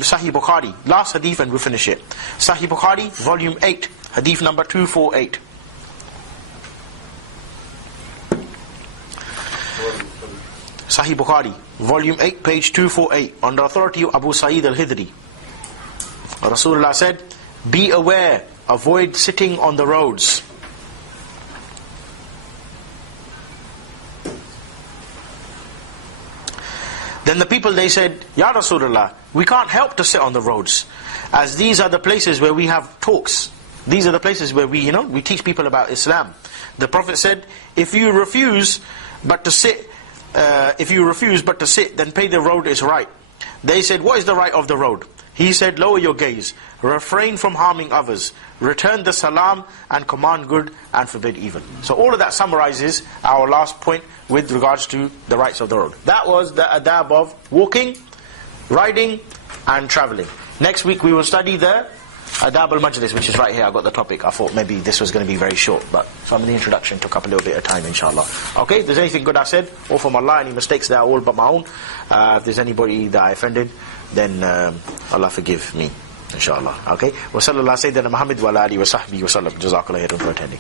Sahih Bukhari, last hadith and we'll finish it. Sahih Bukhari, volume 8, hadith number 248. Sahih Bukhari, volume 8, page 248, on the authority of Abu Sa'id al-Hidri. Rasulullah said, be aware, avoid sitting on the roads. Then the people, they said, Ya Rasulullah, we can't help to sit on the roads, as these are the places where we have talks. These are the places where we teach people about Islam. The Prophet said, if you refuse but to sit, then pay the road is right. They said, what is the right of the road? He said, lower your gaze, refrain from harming others, return the salam, and command good and forbid evil. So all of that summarizes our last point with regards to the rights of the road. That was the adab of walking, riding, and traveling. Next week we will study the adab al-majlis, which is right here. I got the topic. I thought maybe this was going to be very short, but some of the introduction took up a little bit of time, inshallah. Okay, if there's anything good I said, all from Allah, any mistakes, they are all but my own. If there's anybody that I offended, then Allah forgive me, inshallah. Okay, wa sallallahu sayyidina Muhammad wa ala alihi wa sahbihi wa sallam. Jazakallah khairan for attending.